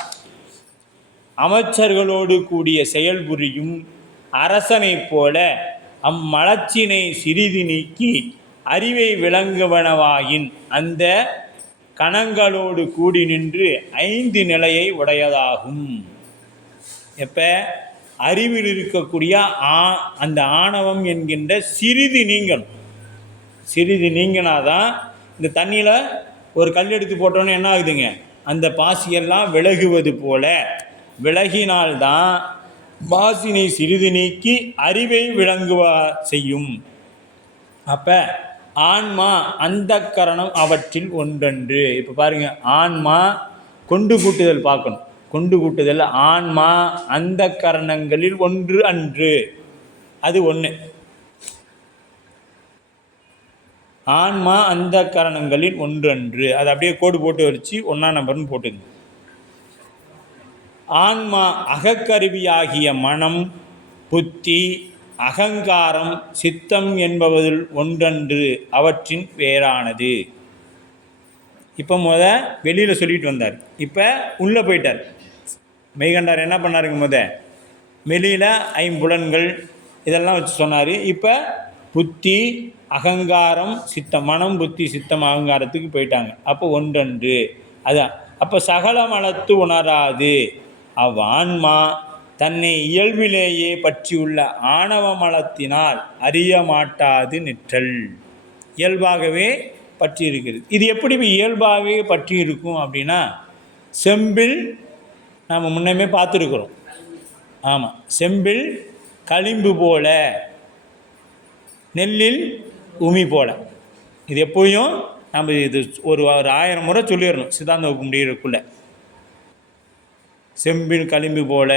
அமைச்சர்களோடு கூடிய செயல்புரியும் அரசனைப் போல அம்மலச்சினை சிறிது நீக்கி அறிவை விளங்குவனவாயின் அந்த கணங்களோடு கூடி நின்று 5 நிலையை உடையதாகும். எப்போ அறிவில் இருக்கக்கூடிய அந்த ஆணவம் என்கின்ற சிறிது நீங்கணும். சிறிது நீங்கினாதான் இந்த தண்ணியில் ஒரு கல் எடுத்து போட்டோன்னு என்ன ஆகுதுங்க? அந்த பாசியெல்லாம் விலகுவது போல விலகினால்தான் பாசினை சிறிது நீக்கி அறிவை விளங்குவ செய்யும். அப்போ ஆன்மா அந்த கரணம் அவற்றில் ஒன்றன்று. இப்போ பாருங்கள், ஆன்மா கொண்டு கூட்டுதல் பார்க்கணும். கொண்டு கூட்டுதல் ஆன்மா அந்த கரணங்களில் ஒன்று அன்று. அது ஒன்று. ஆன்மா அந்த கரணங்களில் ஒன்று அன்று. அது அப்படியே கோடு போட்டு வச்சு 1ஆம் நம்பர்னு போட்டுங்க. ஆன்மா அகக்கருவியாகிய மனம், புத்தி, அகங்காரம், சித்தம் என்பதில் ஒன்றன்று, அவற்றின் வேறானது. இப்போ வெளியில் சொல்லிட்டு வந்தார். இப்போ உள்ளே போயிட்டார். மெய்கண்டார் என்ன பண்ணாருங்க? வெளியில் 5 புலன்கள் இதெல்லாம் வச்சு சொன்னார். இப்போ புத்தி, அகங்காரம், சித்தம், மனம், புத்தி, சித்தம், அகங்காரத்துக்கு போயிட்டாங்க. அப்போ ஒன்றன்று. அதான். அப்போ சகல மலத்து உணராது அவ்வான்மா தன்னை இயல்பிலேயே பற்றியுள்ள ஆணவ மலத்தினால் அறிய மாட்டாது நிற்றல். இயல்பாகவே பற்றி இருக்கிறது. இது எப்படி இயல்பாகவே பற்றி இருக்கும் அப்படின்னா, செம்பில் நாம் முன்னமே பார்த்துருக்குறோம். ஆமாம், செம்பில் களிம்பு போல, நெல்லில் உமி போல. இது எப்போயும் நம்ம இது ஒரு 1000 முறை சொல்லிடணும் சித்தாந்த வகுப்பு முடிகிறதுக்குள்ளே. செம்பில் களிம்பு போல,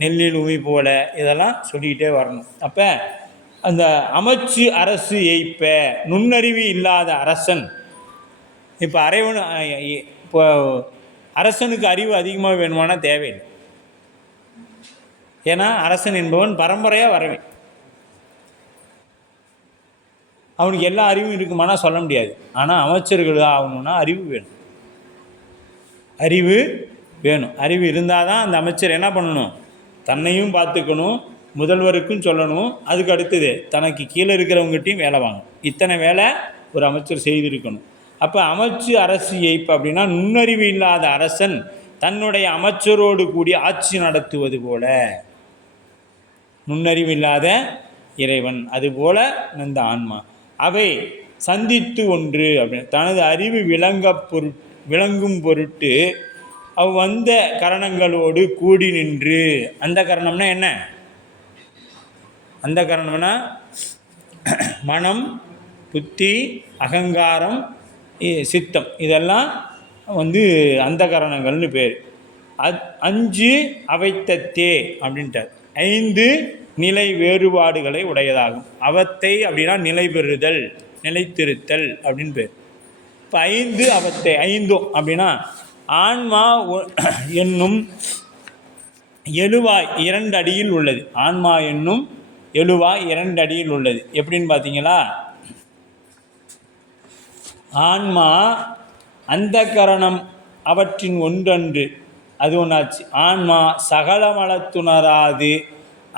நெல்லில் உமி போல, இதெல்லாம் சொல்லிக்கிட்டே வரணும். அப்போ அந்த அமைச்சு அரசு ஏய்ப்ப நுண்ணறிவு இல்லாத அரசன், இப்போ இப்போ அரசனுக்கு அறிவு அதிகமாக வேணுமானா தேவையில்லை. ஏன்னா அரசன் என்பவன் பரம்பரையாக வரவே, அவனுக்கு எல்லா அறிவும் இருக்குமானா சொல்ல முடியாது. ஆனால் அமைச்சர்கள் ஆகணும்னா அறிவு வேணும். அறிவு வேணும். அறிவு இருந்தால் தான் அந்த அமைச்சர் என்ன பண்ணணும், தன்னையும் பார்த்துக்கணும், முதல்வருக்கும் சொல்லணும், அதுக்கு அடுத்தது தனக்கு கீழே இருக்கிறவங்ககிட்டையும் வேலை வாங்கணும். இத்தனை வேலை ஒரு அமைச்சர் செய்திருக்கணும். அப்போ அமைச்சு அரசு ஏய்ப்பு அப்படின்னா நுண்ணறிவு இல்லாத அரசன் தன்னுடைய அமைச்சரோடு கூடி ஆட்சி நடத்துவது போல நுண்ணறிவு இல்லாத இறைவன், அதுபோல இந்த ஆன்மா அவை சந்தித்து ஒன்று அப்படின்னு தனது அறிவு விளங்கும் பொருட்டு வந்த கரணங்களோடு கூடி நின்று. அந்த கரணம்னா என்ன? அந்த கரணம்னா மனம், புத்தி, அகங்காரம், சித்தம், இதெல்லாம் அந்த கரணங்கள்னு பேர். 5 அவைத்தத்தே அப்படின்ட்டார். 5 நிலை வேறுபாடுகளை உடையதாகும். அவத்தை அப்படின்னா நிலை பெறுதல், நிலைத்திருத்தல் அப்படின்னு பேர். இப்போ 5 அவத்தை, 5 அப்படின்னா ஆன்மா என்னும் எழுவாய் 2 அடியில் உள்ளது. ஆன்மா என்னும் எழுவாய் 2 அடியில் உள்ளது. எப்படின்னு பார்த்தீங்களா, ஆன்மா அந்த கரணம் அவற்றின் ஒன்றன்று, அது ஒன்றாச்சு. ஆன்மா சகலமலத்துணராது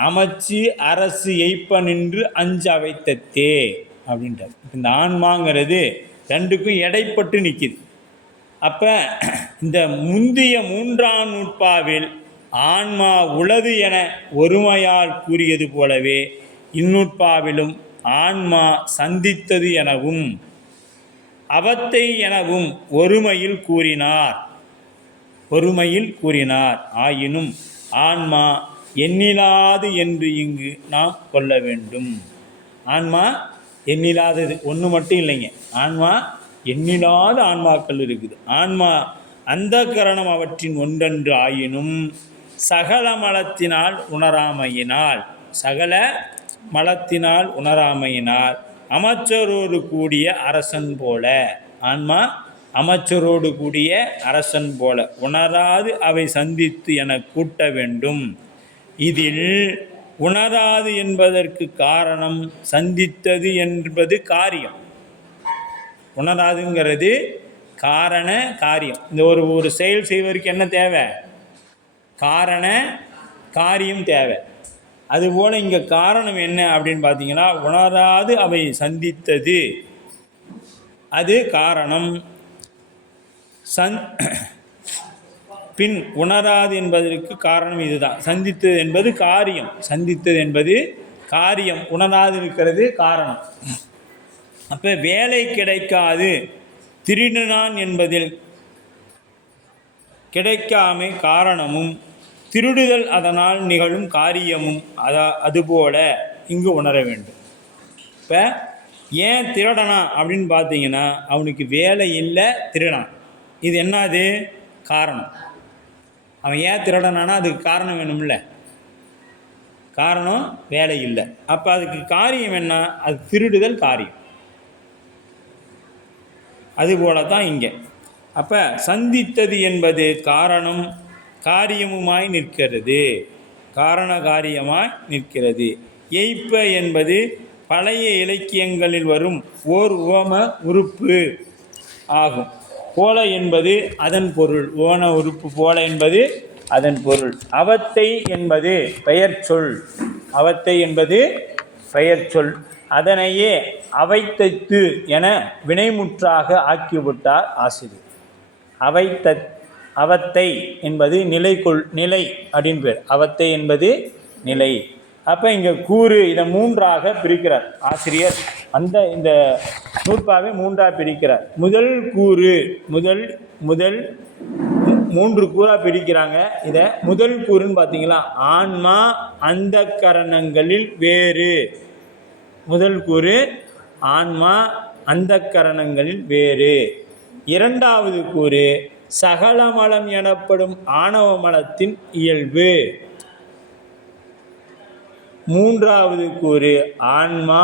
அமைச்சு அரசு எய்ப்ப நின்று 5 அவைத்தத்தே அப்படின்றார். இந்த ஆன்மாங்கிறது 2க்கும் இடைப்பட்டு நிற்கிது. அப்போ இந்த முந்திய 3ஆம் நூற்பாவில் ஆன்மா உளது என ஒருமையால் கூறியது போலவே இந்நூற்பாவிலும் ஆன்மா சந்தித்தது எனவும் அவத்தை எனவும் ஒருமையில் கூறினார். ஆயினும் ஆன்மா எண்ணிலாது என்று இங்கு நாம் கொள்ள வேண்டும். ஆன்மா எண்ணிலாதது ஒன்று மட்டும் இல்லைங்க, ஆன்மா எண்ணிலாத ஆன்மாக்கள் இருக்குது. ஆன்மா அந்த கரணம் அவற்றின் ஒன்றன்று ஆயினும் சகல மலத்தினால் உணராமையினால் அமைச்சரோடு கூடிய அரசன் போல, ஆன்மா அமைச்சரோடு கூடிய அரசன் போல உணராது அவை சந்தித்து என கூட்ட வேண்டும். இதில் உணராது என்பதற்கு காரணம் சந்தித்தது என்பது காரியம். உணராதுங்கிறது காரண காரியம். இந்த ஒரு செயல் செய்வதற்கு என்ன தேவை? காரண காரியம் தேவை. அதுபோல் இங்கே காரணம் என்ன அப்படின்னு பார்த்தீங்கன்னா, உணராது அவை சந்தித்தது அது காரணம். பின் உணராது என்பதற்கு காரணம் இதுதான். சந்தித்தது என்பது காரியம், உணராது இருக்கிறது காரணம். அப்போ வேலை கிடைக்காது திருடினான் என்பதில் கிடைக்காமை காரணமும் திருடுதல் அதனால் நிகழும் காரியமும் அதுபோல இங்கு உணர வேண்டும். இப்போ ஏன் திருடனா அப்படின்னு பார்த்தீங்கன்னா, அவனுக்கு வேலை இல்லை, திருடான். இது என்னது காரணம்? அவன் ஏன் திருடனானா அதுக்கு காரணம் வேணும்ல, காரணம் வேலை இல்லை. அப்போ அதுக்கு காரியம் என்ன? அது திருடுதல் காரியம். அதுபோல தான் இங்கே. அப்போ சந்தித்தது என்பது காரணம் காரியமுமாய் நிற்கிறது, காரண காரியமாய் நிற்கிறது. எய்ப்ப என்பது பழைய இலக்கியங்களில் வரும் ஓர் உவம உறுப்பு ஆகும். போல என்பது அதன் பொருள். ஓன உறுப்பு போல என்பது அதன் பொருள். அவத்தை என்பது பெயர் சொல். அதனையே அவைத்தத்து என வினைமுற்றாக ஆக்கிவிட்டார் ஆசிரியர். அவத்தை என்பது நிலை அப்படின்னு பேர். அவத்தை என்பது நிலை. அப்போ இங்கே கூறு, இதை 3ஆக பிரிக்கிறார் ஆசிரியர். இந்த நூற்பாவை 3ஆக பிரிக்கிறார். முதல் கூறு, முதல் 3 கூறாக பிரிக்கிறாங்க. இதை முதல் கூறுன்னு பார்த்தீங்களா, ஆன்மா அந்த கரணங்களில் வேறு. முதல் கூறு ஆன்மா அந்த கரணங்களில் வேறு. 2வது கூறு சகலமலம் எனப்படும் ஆணவ மலத்தின் இயல்பு. 3வது கூறு ஆன்மா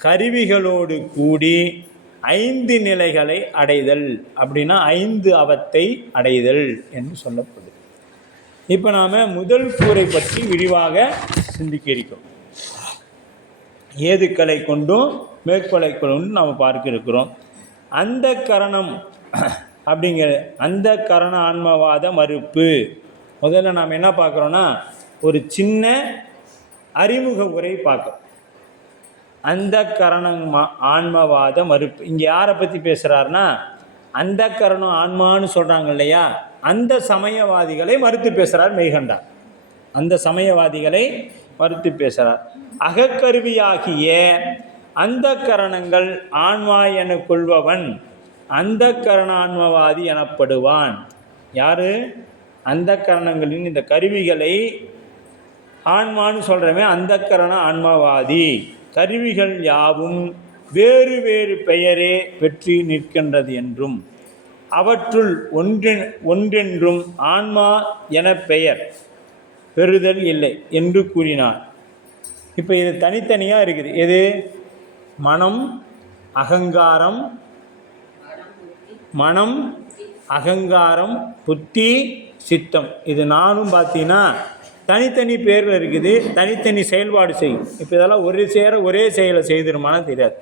கருவிகளோடு கூடி 5 நிலைகளை அடைதல். அப்படின்னா 5 அவத்தை அடைதல் என்று சொல்லப்படுது. இப்போ நாம் முதல் கூரை பற்றி விரிவாக சிந்திக்க இருக்கிறோம். ஏதுக்களை கொண்டும் மேற்கொலை கொண்டும் நாம் பார்க்க இருக்கிறோம். அந்த கரணம் அப்படிங்கிற அந்த கரண ஆன்மவாத மறுப்பு. முதல்ல நாம் என்ன பார்க்குறோன்னா ஒரு சின்ன அறிமுக உரை பார்க்குறோம். அந்த கரணம் ஆன்மவாத மறுப்பு. இங்கே யாரை பற்றி பேசுகிறாருன்னா அந்த கரணம் ஆன்மான்னு சொல்கிறாங்க இல்லையா, அந்த சமயவாதிகளை மறுத்து பேசுகிறார் மெய்கண்டார். அந்த சமயவாதிகளை மறுத்து பேசுகிறார். அகக்கருவியாகிய அந்த கரணங்கள் ஆன்மா என கொள்பவன் அந்த கரண ஆன்மவாதி எனப்படுவான். யார்? அந்த கரணங்களின் இந்த கருவிகளை ஆன்மான்னு சொல்கிறவன் அந்த கரண ஆன்மவாதி. கருவிகள் யாவும் வேறு வேறு பெயரே பெற்று நிற்கின்றது என்றும் அவற்றுள் ஒன்றென்றும் ஆன்மா என பெயர் பெறுதல் இல்லை என்று கூறினார். இப்போ இது தனித்தனியாக இருக்குது. எது? மனம், அகங்காரம், புத்தி, சித்தம். இது நானும் பார்த்தீங்கன்னா தனித்தனி பேரில் இருக்குது, தனித்தனி செயல்பாடு செய்யும். இப்போ இதெல்லாம் ஒரே செயலை செய்திருமானா தெரியாது.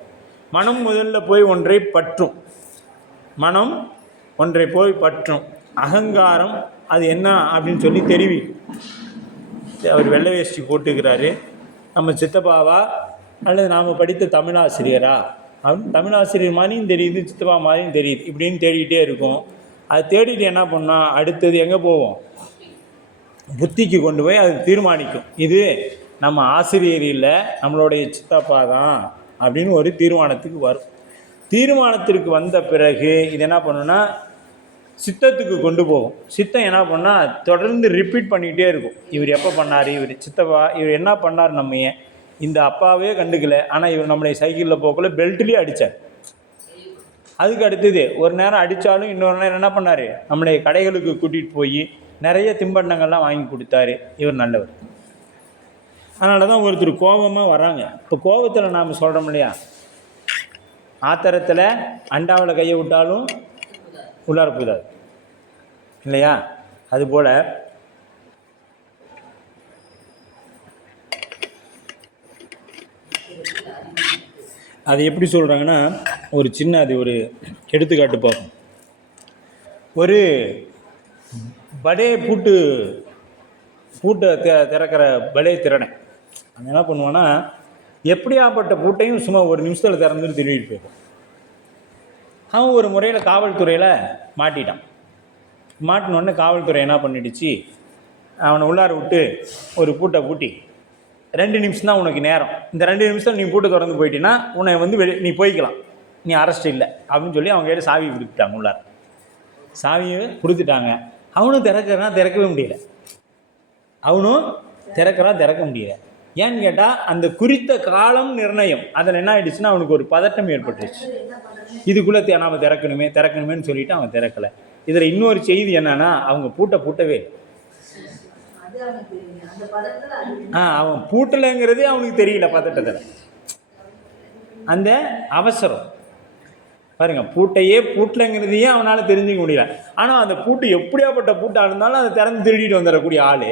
மனம் முதல்ல போய் ஒன்றை பற்றும். அகங்காரம் அது என்ன அப்படின்னு சொல்லி தெரிவிக்கும். அவர் வெள்ளை வேஷ்டி போட்டுக்கிறாரு, நம்ம சித்தப்பாவா அல்லது நாம் படித்த தமிழாசிரியரா அப்படின்னு தமிழாசிரியர் மாதிரியும் தெரியுது, சித்தப்பா மாதிரியும் தெரியுது, இப்படின்னு தேடிக்கிட்டே இருக்கும். அது தேடிட்டு என்ன பண்ணால் அடுத்தது எங்கே போவோம்? புத்திக்கு கொண்டு போய் அது தீர்மானிக்கும். இது நம்ம ஆசிரியர் இல்லை, நம்மளுடைய சித்தப்பா தான் அப்படின்னு ஒரு தீர்மானத்துக்கு வரும். தீர்மானத்திற்கு வந்த பிறகு இது என்ன பண்ணுன்னா சித்தத்துக்கு கொண்டு போகும். சித்தம் என்ன பண்ணால் தொடர்ந்து ரிப்பீட் பண்ணிக்கிட்டே இருக்கும். இவர் எப்போ பண்ணார், இவர் சித்தப்பா, இவர் என்ன பண்ணார், நம்ம இந்த அப்பாவே கண்டுக்கல, ஆனால் இவர் நம்மளை சைக்கிளில் போகக்குள்ள பெல்ட்லேயே அடித்தார். அதுக்கு அடுத்தது ஒரு நேரம் அடித்தாலும் இன்னொரு நேரம் என்ன பண்ணார், நம்மளை கடைகளுக்கு கூட்டிகிட்டு போய் நிறைய தின்பண்டங்கள்லாம் வாங்கி கொடுத்தாரு. இவர் நல்லவர். அதனால தான் ஒருத்தர் கோபமாக வராங்க. இப்போ கோபத்தில் நாம் சொல்கிறோம் இல்லையா, ஆத்திரத்தில் அண்டாவில் கையை விட்டாலும் உள்ளார போதாது இல்லையா? அதுபோல் அது எப்படி சொல்கிறாங்கன்னா ஒரு சின்ன அது ஒரு எடுத்துக்காட்டு பார்ப்போம். ஒரு படே பூட்டை திறக்கிற படே திறனை அவன் என்ன பண்ணுவான்னா எப்படியாப்பட்ட பூட்டையும் சும்மா ஒரு நிமிஷத்தில் திறந்துட்டு திரும்பிட்டு போயிடும். அவன் ஒரு முறையில் காவல்துறையில் மாட்டினோடனே காவல்துறை என்ன பண்ணிடுச்சு, அவனை உள்ளார விட்டு ஒரு பூட்டை பூட்டி 2 நிமிஷம் தான் உனக்கு நேரம், இந்த 2 நிமிஷத்தில் நீ பூட்டை திறந்து போயிட்டீங்கன்னா உன்னை வந்து நீ போய்க்கலாம், நீ அரெஸ்ட் இல்லை அப்படின்னு சொல்லி அவங்க கிட்ட சாவி கொடுத்துட்டாங்க. உள்ளார சாவியை கொடுத்துட்டாங்க. அவனும் திறக்கவே முடியல. திறக்க முடியல. ஏன்னு கேட்டால் அந்த குறித்த காலம் நிர்ணயம் அதில் என்ன ஆகிடுச்சுன்னா அவனுக்கு ஒரு பதட்டம் ஏற்பட்டுருச்சு. இதுக்குள்ளே நாம் திறக்கணுமேன்னு சொல்லிவிட்டு அவன் திறக்கலை. இதில் இன்னொரு செய்தி என்னன்னா அவங்க பூட்டவே அவன் பூட்டலைங்கிறதே அவனுக்கு தெரியல. பதட்டத்தில் அந்த அவசரம் பாருங்க, பூட்டலைங்கிறதையே அவனால் தெரிஞ்சுக்க முடியல. ஆனால் அந்த பூட்டு எப்படியாப்பட்ட பூட்டாக இருந்தாலும் அதை திறந்து திருடிட்டு வந்துடக்கூடிய ஆள்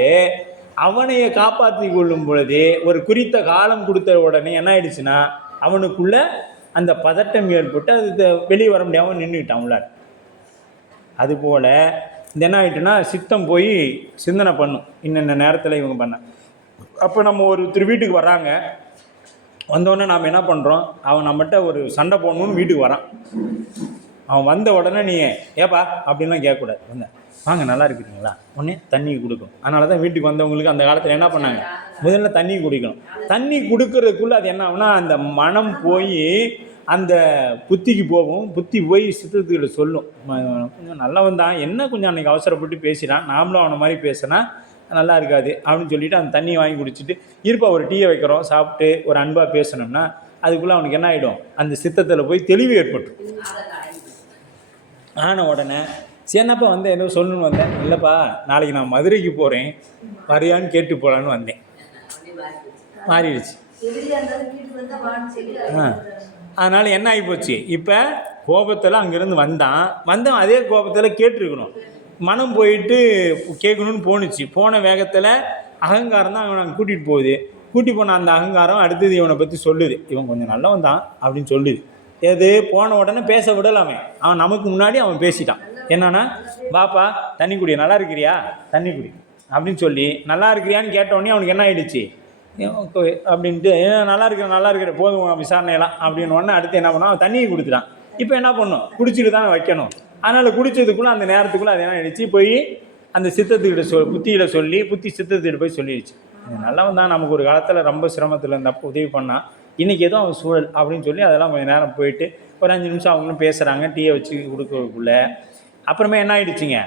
அவனையை காப்பாற்றி கொள்ளும் பொழுது ஒரு குறித்த காலம் கொடுத்த உடனே என்ன ஆயிடுச்சுன்னா அவனுக்குள்ள அந்த பதட்டம் ஏற்பட்டு அது வெளியே வர முடியாமல் நின்றுக்கிட்டான் உள்ளார். அதுபோல் இந்த என்ன ஆகிட்டுன்னா சித்தம் போய் சிந்தனை பண்ணும், இன்னென்ன நேரத்தில் இவங்க பண்ண. அப்போ நம்ம ஒருத்தர் வீட்டுக்கு வராங்க, வந்தோடனே நாம் என்ன பண்ணுறோம், அவன் நம்மகிட்ட ஒரு சண்டை போடணும்னு வீட்டுக்கு வரான். அவன் வந்த உடனே நீ ஏப்பா அப்படின்லாம் கேட்கக்கூடாது. வாங்க நல்லா இருக்கிறீங்களா, உடனே தண்ணி கொடுக்கும். அதனால தான் வீட்டுக்கு வந்தவங்களுக்கு அந்த காலத்தில் என்ன பண்ணாங்க, முதல்ல தண்ணி குடிக்கணும். தண்ணி கொடுக்கறதுக்குள்ளே அது என்ன ஆகுனா அந்த மனம் போய் அந்த புத்திக்கு போகும். புத்தி போய் சித்தத்துக்கிட்ட சொல்லும், கொஞ்சம் நல்லவன் தான், என்ன கொஞ்சம் அன்றைக்கி அவசரப்பட்டு பேசினான், நாமளும் அவனை மாதிரி பேசினா நல்லா இருக்காது அப்படின்னு சொல்லிவிட்டு அந்த தண்ணியை வாங்கி குடிச்சிட்டு இருப்பா ஒரு டீயை வைக்கிறோம், சாப்பிட்டு ஒரு அன்பாக பேசணும்னா அதுக்குள்ளே அவனுக்கு என்ன ஆகிடும், அந்த சித்தத்தில் போய் தெளிவு ஏற்பட்டும். ஆன உடனே சேனப்பா வந்து என்ன சொல்லணும்னு வந்தேன், இல்லைப்பா நாளைக்கு நான் மதுரைக்கு போகிறேன் வரையான்னு கேட்டு போகலான்னு வந்தேன். மாறிடுச்சு. அதனால் என்ன ஆகிப்போச்சு, இப்போ கோபத்தில் அங்கேருந்து வந்தான் அதே கோபத்தில் கேட்டிருக்கணும். மனம் போயிட்டு கேட்கணும்னு போணுச்சு. போன வேகத்தில் அகங்காரம் தான் அவனை கூட்டிகிட்டு போகுது. கூட்டிகிட்டு போன அந்த அகங்காரம் அடுத்தது இவனை பற்றி சொல்லுது, இவன் கொஞ்சம் நல்லவன் தான் அப்படின்னு சொல்லுது. எது போன உடனே பேச விடலாமே, அவன் நமக்கு முன்னாடி அவன் பேசிட்டான். என்னன்னா, வாப்பா தண்ணி குடி, நல்லா இருக்கிறியா, தண்ணி குடி அப்படின்னு சொல்லி நல்லா இருக்கிறியான்னு கேட்டோடனே அவனுக்கு என்ன ஆயிடுச்சு அப்படின்ட்டு, நல்லா இருக்கிற போதும் விசாரணையெல்லாம் அப்படின்னு உடனே அடுத்து என்ன பண்ணுவான், தண்ணியை கொடுத்துட்டான். இப்போ என்ன பண்ணும், குடிச்சிட்டு தான் வைக்கணும். அதனால் குடித்ததுக்குள்ளே அந்த நேரத்துக்குள்ளே அது என்ன ஆயிடுச்சு, போய் அந்த சித்தத்துக்கிட்ட புத்தியில் சொல்லி புத்தி சித்தத்துக்கிட்ட போய் சொல்லிடுச்சு. நல்லவன் தான், நமக்கு ஒரு காலத்தில் ரொம்ப சிரமத்தில் இருந்தப்போ உதவி பண்ணான், இன்றைக்கி ஏதோ அவன் சூழல் அப்படின்னு சொல்லி அதெல்லாம் கொஞ்சம் நேரம் போயிட்டு ஒரு 5 நிமிஷம் அவங்களும் பேசுகிறாங்க, டீயை வச்சு கொடுக்கறதுக்குள்ள அப்புறமே என்ன ஆகிடுச்சிங்க,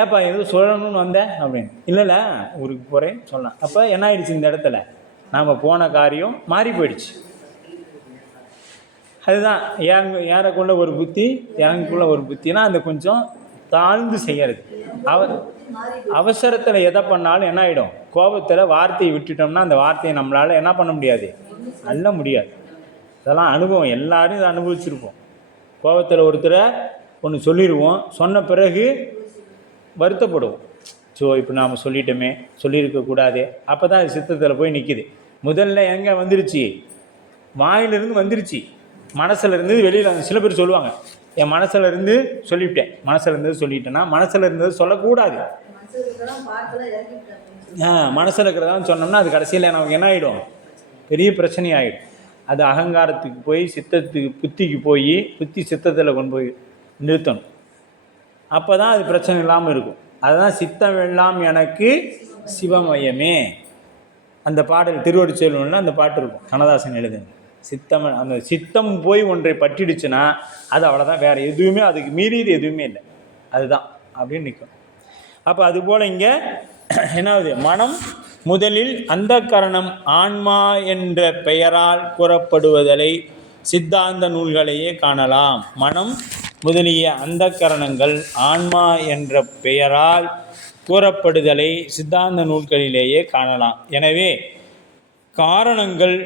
ஏப்பா எதுவும் சொல்லணும்னு வந்தேன் அப்படின்னு, இல்லைல்ல ஊருக்கு போகிறேன் சொல்லலாம். அப்போ என்ன ஆயிடுச்சு, இந்த இடத்துல நாம் போன காரியம் மாறி போயிடுச்சு. அதுதான் ஏறக்குள்ள ஒரு புத்தி, இறங்குக்குள்ள ஒரு புத்தினா அந்த கொஞ்சம் தாழ்ந்து செய்யறது. அவசரத்தில் எதை பண்ணாலும் என்ன ஆகிடும், கோபத்தில் வார்த்தையை விட்டுட்டோம்னா அந்த வார்த்தையை நம்மளால் என்ன பண்ண முடியாது, அள்ள முடியாது. இதெல்லாம் அனுபவம், எல்லாரும் இதை அனுபவிச்சிருப்போம். கோபத்தில் ஒருத்தரை ஒன்று சொல்லிடுவோம், சொன்ன பிறகு வருத்தப்படுவோம். ஸோ இப்போ நாம் சொல்லிட்டோமே, சொல்லியிருக்கக்கூடாது. அப்போ தான் அது சித்தத்தில் போய் நிற்கிது. முதல்ல எங்கே வந்துருச்சு, வாயிலிருந்து வந்துருச்சு, மனசில் இருந்து வெளியில். சில பேர் சொல்லுவாங்க, என் மனசில் இருந்து சொல்லிவிட்டேன், மனசில் இருந்தது சொல்லிட்டேன்னா, மனசில் இருந்தது சொல்லக்கூடாது. மனசில் இருக்கிறதான்னு சொன்னோம்னா அது கடைசியில் நமக்கு என்ன ஆகிடும், பெரிய பிரச்சனை ஆகிடும். அது அகங்காரத்துக்கு போய் சித்தத்துக்கு புத்திக்கு போய் புத்தி சித்தத்தில் கொண்டு போய் நிறுத்தணும். அப்போ தான் அது பிரச்சனை இல்லாமல் இருக்கும். அதுதான் சித்தம் எல்லாம் எனக்கு சிவமயமே. அந்த பாடல் திருவடிச்செல்வனில் அந்த பாட்டு இருக்கும், கண்ணதாசன் எழுதுங்க. சித்தம், அந்த சித்தம் போய் ஒன்றை பற்றிடுச்சுன்னா அது அவ்வளோதான், வேறு எதுவுமே அதுக்கு மீறியது எதுவுமே இல்லை, அதுதான் அப்படின்னு நிற்கும். அப்போ அதுபோல் இங்கே என்னாவது, மனம் முதலில் அந்த கரணம் ஆன்மா என்ற பெயரால் கூறப்படுவதை சித்தாந்த நூல்களையே காணலாம். மனம் முதலிய அந்த கரணங்கள் ஆன்மா என்ற பெயரால் கூறப்படுதலை சித்தாந்த நூல்களிலேயே காணலாம். எனவே காரணங்கள்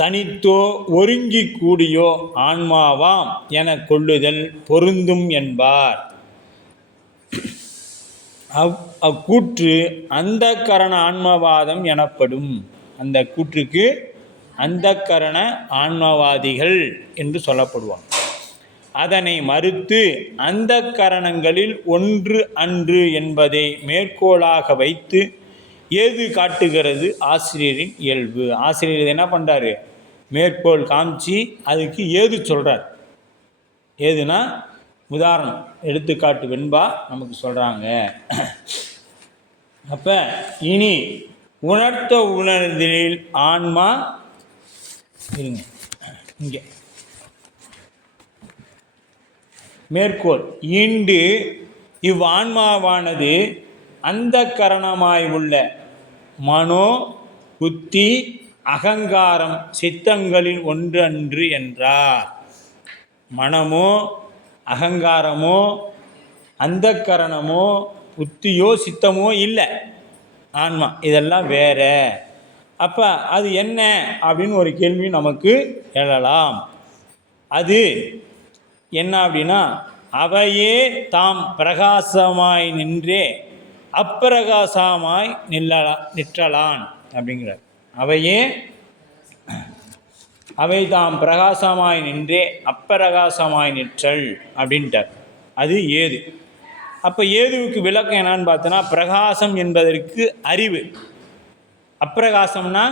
தனித்தோ ஒருங்கி கூடியோ ஆன்மாவாம் என கொள்ளுதல் பொருந்தும் என்பார். அக்கூற்று அந்த கரண ஆன்மவாதம் எனப்படும். அந்த கூற்றுக்கு அந்த கரண ஆன்மவாதிகள் என்று சொல்லப்படுவாங்க. அதனை மறுத்து அந்த கரணங்களில் ஒன்று அன்று என்பதை மேற்கோளாக வைத்து ஏது காட்டுகிறது ஆசிரியரின் இயல்பு. ஆசிரியர் என்ன பண்ணுறாரு, மேற்கோள் காமிச்சு அதுக்கு ஏது சொல்கிறார். ஏதுனா உதாரணம், எடுத்துக்காட்டு வெண்பா நமக்கு சொல்கிறாங்க. அப்போ இனி உணர்த்த உணர்தலில் ஆன்மா இருங்க, இங்கே மேற்கோள், ஈண்டு இவ்வான்மாவானது அந்த கரணமாய் உள்ள மனோ புத்தி அகங்காரம் சித்தங்களில் ஒன்று அன்று என்றார். மனமோ அகங்காரமோ அந்த கரணமோ புத்தியோ சித்தமோ இல்லை, ஆன்மா இதெல்லாம் வேற. அப்போ அது என்ன அப்படின்னு ஒரு கேள்வி நமக்கு எழலாம். அது என்ன அப்படின்னா, அவையே தாம் பிரகாசமாய் நின்றே அப்பிரகாசமாய் நிற்றலான் அப்படிங்கிறார். அவை தாம் பிரகாசமாய் நின்றே அப்பிரகாசமாய் நிற்றல் அப்படின்ட்டார். அது ஏது. அப்போ ஏதுவுக்கு விளக்கம் என்னான்னு பார்த்தோன்னா, பிரகாசம் என்பதற்கு அறிவு, அப்பிரகாசம்னா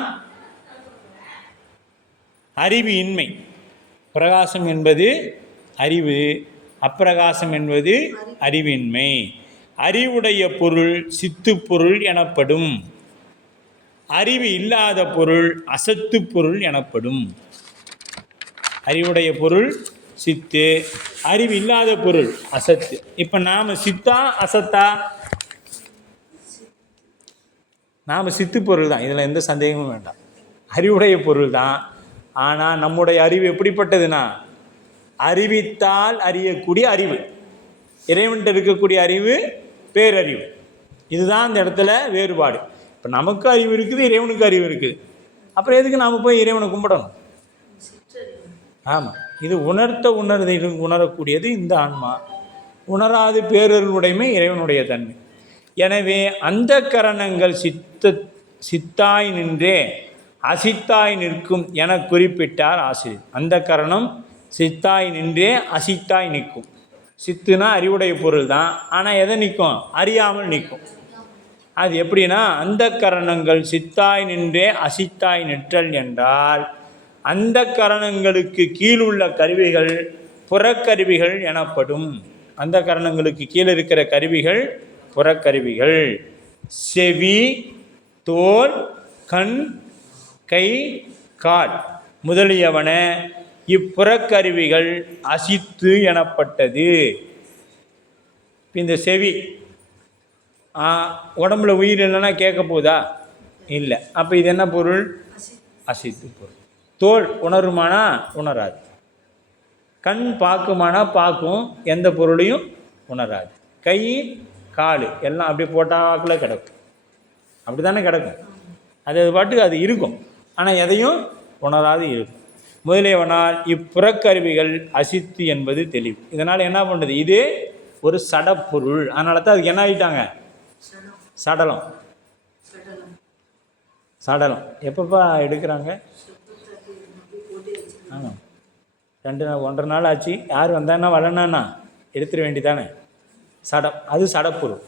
அறிவு இன்மை. பிரகாசம் என்பது அறிவு, அப்பிரகாசம் என்பது அறிவின்மை. அறிவுடைய பொருள் சித்து பொருள் எனப்படும். அறிவு இல்லாத பொருள் அசத்து பொருள் எனப்படும். அறிவுடைய பொருள் சித்து, அறிவு இல்லாத பொருள் அசத்து. இப்போ நாம் சித்தா அசத்தா? நாம் சித்து பொருள் தான், இதில் எந்த சந்தேகமும் வேண்டாம். அறிவுடைய பொருள் தான். ஆனால் நம்முடைய அறிவு எப்படிப்பட்டதுன்னா, அறிவித்தால் அறியக்கூடிய அறிவு. இறைவன்கிட்ட இருக்கக்கூடிய அறிவு பேரறிவு. இதுதான் இந்த இடத்துல வேறுபாடு. இப்போ நமக்கு அறிவு இருக்குது, இறைவனுக்கு அறிவு இருக்குது. அப்புறம் எதுக்கு நாம் போய் இறைவனை கும்பிடணும்? ஆமாம், இது உணரக்கூடியது இந்த ஆன்மா. உணராது பேரருளுடைமை இறைவனுடைய தன்மை. எனவே அந்த கரணங்கள் சித்தாய் நின்றே அசித்தாய் நிற்கும் என குறிப்பிட்டார் ஆசிரியர். அந்த கரணம் சித்தாய் நின்றே அசித்தாய் நிற்கும். சித்துனா அறிவுடைய பொருள் தான். ஆனால் எதை நிற்கும்? அறியாமல் நிற்கும். அது எப்படின்னா, அந்த கரணங்கள் சித்தாய் நின்றே அசித்தாய் நிற்றல் என்றால், அந்த கரணங்களுக்கு கீழுள்ள கருவிகள் புறக்கருவிகள் எனப்படும். அந்த கரணங்களுக்கு கீழே இருக்கிற கருவிகள் புறக்கருவிகள். செவி, தோல், கண், கை, கால் முதலியவன இப்புறக்கருவிகள் அசித்து எனப்பட்டது. இந்த செவி உடம்புல உயிர் இல்லைன்னா கேட்க போதா? இல்லை. அப்போ இது என்ன பொருள்? அசித்து பொருள். தோல் உணருமானா? உணராது. கண் பார்க்குமானா? பார்க்கும், எந்த பொருளையும் உணராது. கை, கால் எல்லாம் அப்படி போட்டாக்குள்ள கிடக்கும். அப்படி தானே கிடக்கும். அது பாட்டுக்கு அது இருக்கும், ஆனால் எதையும் உணராது இருக்கும். முதலியவனால் இப்புறக்கருவிகள் அசித்து என்பது தெளிவு. இதனால் என்ன பண்ணுறது? இது ஒரு சடப்பொருள். அதனால தான் அதுக்கு என்ன ஆகிட்டாங்க? சடலம். சடலம் எப்பப்பா எடுக்கிறாங்க? ஆமாம், 2 நாள் 1.5 நாள் ஆச்சு. யார் வந்தான்னா வரலன்னா எடுத்துட வேண்டிதானே. சடம், அது சடப்பொருள்,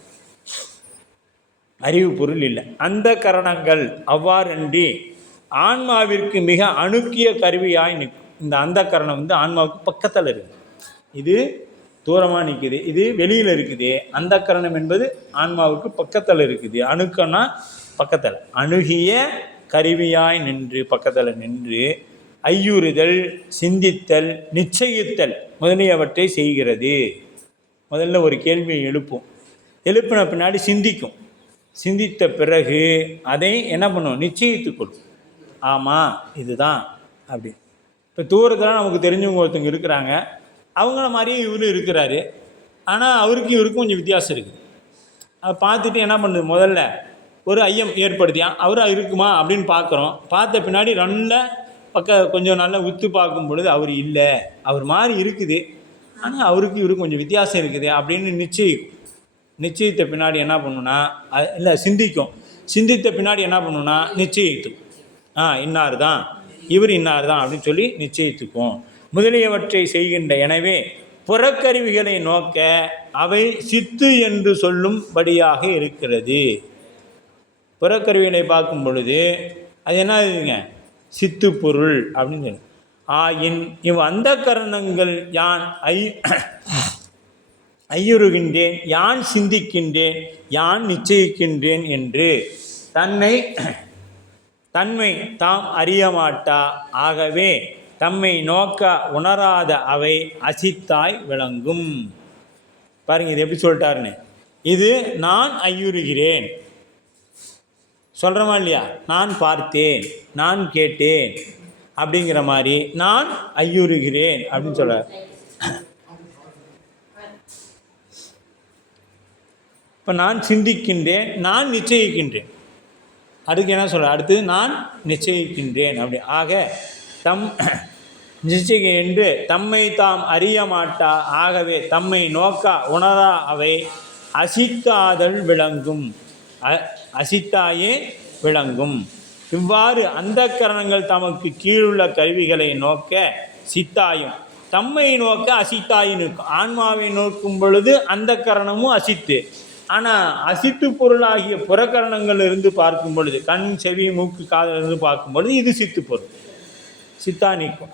அறிவு பொருள் இல்லை. அந்த கரணங்கள் அவ்வாறன்றி ஆன்மாவிற்கு மிக அணுக்கிய கருவியாய் நிற்கும். இந்த அந்த கரணம் ஆன்மாவுக்கு பக்கத்தில் இருக்குது. இது தூரமாக நிற்குது, இது வெளியில் இருக்குது. அந்த கரணம் என்பது ஆன்மாவுக்கு பக்கத்தில் இருக்குது. அணுக்கன்னா பக்கத்தில், அணுகிய கருவியாய் நின்று பக்கத்தில் நின்று ஐயுறுதல், சிந்தித்தல், நிச்சயித்தல் முதலியவற்றை செய்கிறது. முதல்ல ஒரு கேள்வியை எழுப்பும், எழுப்பின பின்னாடி சிந்திக்கும். சிந்தித்த பிறகு அதை என்ன பண்ணும்? நிச்சயித்துக்கொள்ளும். ஆமாம் இதுதான் அப்படி. இப்போ தூரத்தில் நமக்கு தெரிஞ்சவங்க ஒருத்தவங்க இருக்கிறாங்க, அவங்கள மாதிரியே இவரும் இருக்கிறாரு. ஆனால் அவருக்கும் இவருக்கும் கொஞ்சம் வித்தியாசம் இருக்குது. அதை பார்த்துட்டு என்ன பண்ணுது? முதல்ல ஒரு ஐயம் ஏற்படுத்தியான், அவராக இருக்குமா அப்படின்னு பார்க்குறோம். பார்த்த பின்னாடி கொஞ்சம் நல்லா உத்து பார்க்கும் பொழுது அவர் இல்லை, அவர் மாதிரி இருக்குது, ஆனால் அவருக்கு இவருக்கு கொஞ்சம் வித்தியாசம் இருக்குது அப்படின்னு நிச்சயிக்கும். நிச்சயித்த பின்னாடி என்ன பண்ணுன்னா, இல்லை சிந்திக்கும். சிந்தித்த பின்னாடி என்ன பண்ணுன்னா நிச்சயித்துக்கும். இன்னார் தான், இவர் இன்னார் தான் அப்படின்னு சொல்லி நிச்சயித்துக்கும். முதலியவற்றை செய்கின்ற. எனவே புறக்கருவிகளை நோக்க அவை சித்து என்று சொல்லும்படியாக இருக்கிறது. புறக்கருவிகளை பார்க்கும் பொழுது அது என்ன இதுங்க? சித்து பொருள் அப்படின்னு சொல்லு. ஆயின் அந்த கரணங்கள் யான் ஐயுறுகின்றேன், யான் சிந்திக்கின்றேன், யான் நிச்சயிக்கின்றேன் என்று தன்மை தாம் அறியமாட்டா. ஆகவே தம்மை நோக்க உணராத அவை அசித்தாய் விளங்கும். பாருங்க, இது எப்படி சொல்லிட்டாருன்னு. இது நான் ஐயுறுகிறேன் சொல்கிறோமா இல்லையா? நான் பார்த்தேன், நான் கேட்டேன் அப்படிங்கிற மாதிரி நான் ஐயுறுகிறேன் அப்படின்னு சொல்ல. இப்போ நான் சிந்திக்கின்றேன், நான் நிச்சயிக்கின்றேன். அதுக்கு என்ன சொல்ல? அடுத்து நான் நிச்சயிக்கின்றேன் அப்படி. ஆக நிச்சய என்று தம்மை தாம் அறிய மாட்டா. ஆகவே தம்மை நோக்க உணரா அவை அசித்தாதல் விளங்கும். அசித்தாயே விளங்கும். இவ்வாறு அந்த கரணங்கள் தமக்கு கீழுள்ள கருவிகளை நோக்க சித்தாயும், தம்மை நோக்க அசித்தாயும் இருக்கும். ஆன்மாவை நோக்கும் பொழுது அந்த கரணமும் அசித்து. ஆனால் அசித்து பொருளாகிய புறக்கரணங்கள் இருந்து பார்க்கும் பொழுது, கண், செவி, மூக்கு, காதில் இருந்து பார்க்கும் பொழுது இது சித்து பொருள், சித்தா நிற்கும்.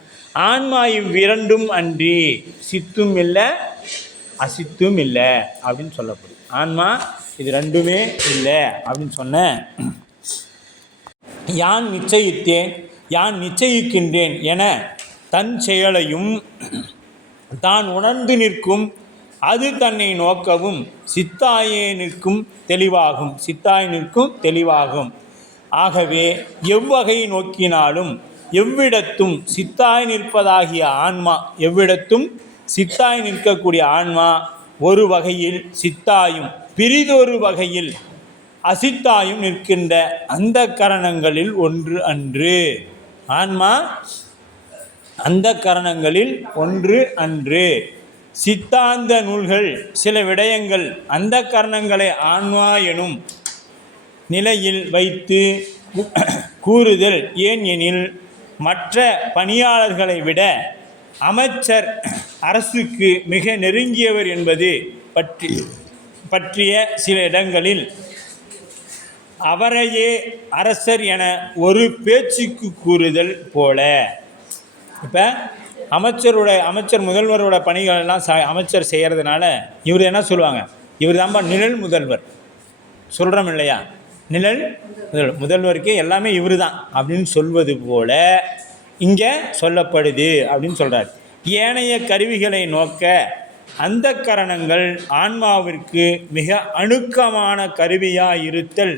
ஆன்மா இவ்விரண்டும் அன்றி சித்தும் இல்லை அசித்தும் இல்லை அப்படின்னு சொல்லப்படும். ஆன்மா இது ரெண்டுமே இல்லை அப்படின்னு சொன்ன. யான் நிச்சயித்தேன், யான் நிச்சயிக்கின்றேன் என தன் செயலையும் தான் உணர்ந்து நிற்கும். அது தன்னை நோக்கவும் சித்தாயே நிற்கும் தெளிவாகும். சித்தாய் நிற்கும் தெளிவாகும். ஆகவே எவ்வகை நோக்கினாலும் எவ்விடத்தும் சித்தாய் நிற்பதாகிய ஆன்மா, எவ்விடத்தும் சித்தாய் நிற்கக்கூடிய ஆன்மா ஒரு வகையில் சித்தாயும் பிரிதொரு வகையில் அசித்தாயும் நிற்கின்ற அந்த கரணங்களில் ஒன்று அன்று. ஆன்மா அந்த கரணங்களில் ஒன்று அன்று. சித்தாந்த நூல்கள் சில விடயங்கள் அந்த கரணங்களை ஆன்மா எனும் நிலையில் வைத்து கூறுதல். ஏன் எனில் மற்ற பணியாளர்களை விட அமைச்சர் அரசுக்கு மிக நெருங்கியவர் என்பது பற்றிய சில இடங்களில் அவரையே அரசர் என ஒரு பேச்சுக்கு கூறுதல் போல. இப்போ அமைச்சர் முதல்வரோட பணிகளெல்லாம் அமைச்சர் செய்கிறதுனால இவர் என்ன சொல்லுவாங்க, இவர் தான்பா நிழல் முதல்வர் சொல்கிறோம் இல்லையா, நிழல் முதல்வருக்கே எல்லாமே இவர் தான் அப்படின்னு சொல்வது போல இங்கே சொல்லப்படுது அப்படின்னு சொல்கிறார். ஏனைய கருவிகளை நோக்க அந்த கரணங்கள் ஆன்மாவிற்கு மிக அணுக்கமான கருவியாக இருத்தல்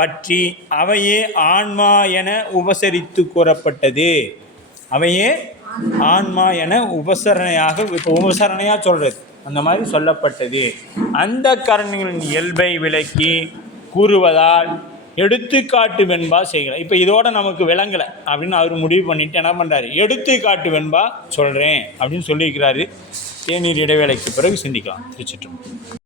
பற்றி அவையே ஆன்மா என உபசரித்து கூறப்பட்டது. அவையே ஆன்மா என உபசரணையாக சொல்கிறது, அந்த மாதிரி சொல்லப்பட்டது. அந்த கரணங்களின் இயல்பை விளக்கி கூறுவதால் எடுத்துக்காட்டு வெண்பா செய்கிறார். இப்போ இதோட நமக்கு விளங்கலை அப்படின்னு அவர் முடிவு பண்ணிட்டு என்ன பண்ணுறாரு, எடுத்துக்காட்டு வெண்பா சொல்கிறேன் அப்படின்னு சொல்லியிருக்கிறாரு. தேநீர் இடைவேளைக்கு பிறகு சிந்திக்கலாம். திருச்சிற்றம்பலம்.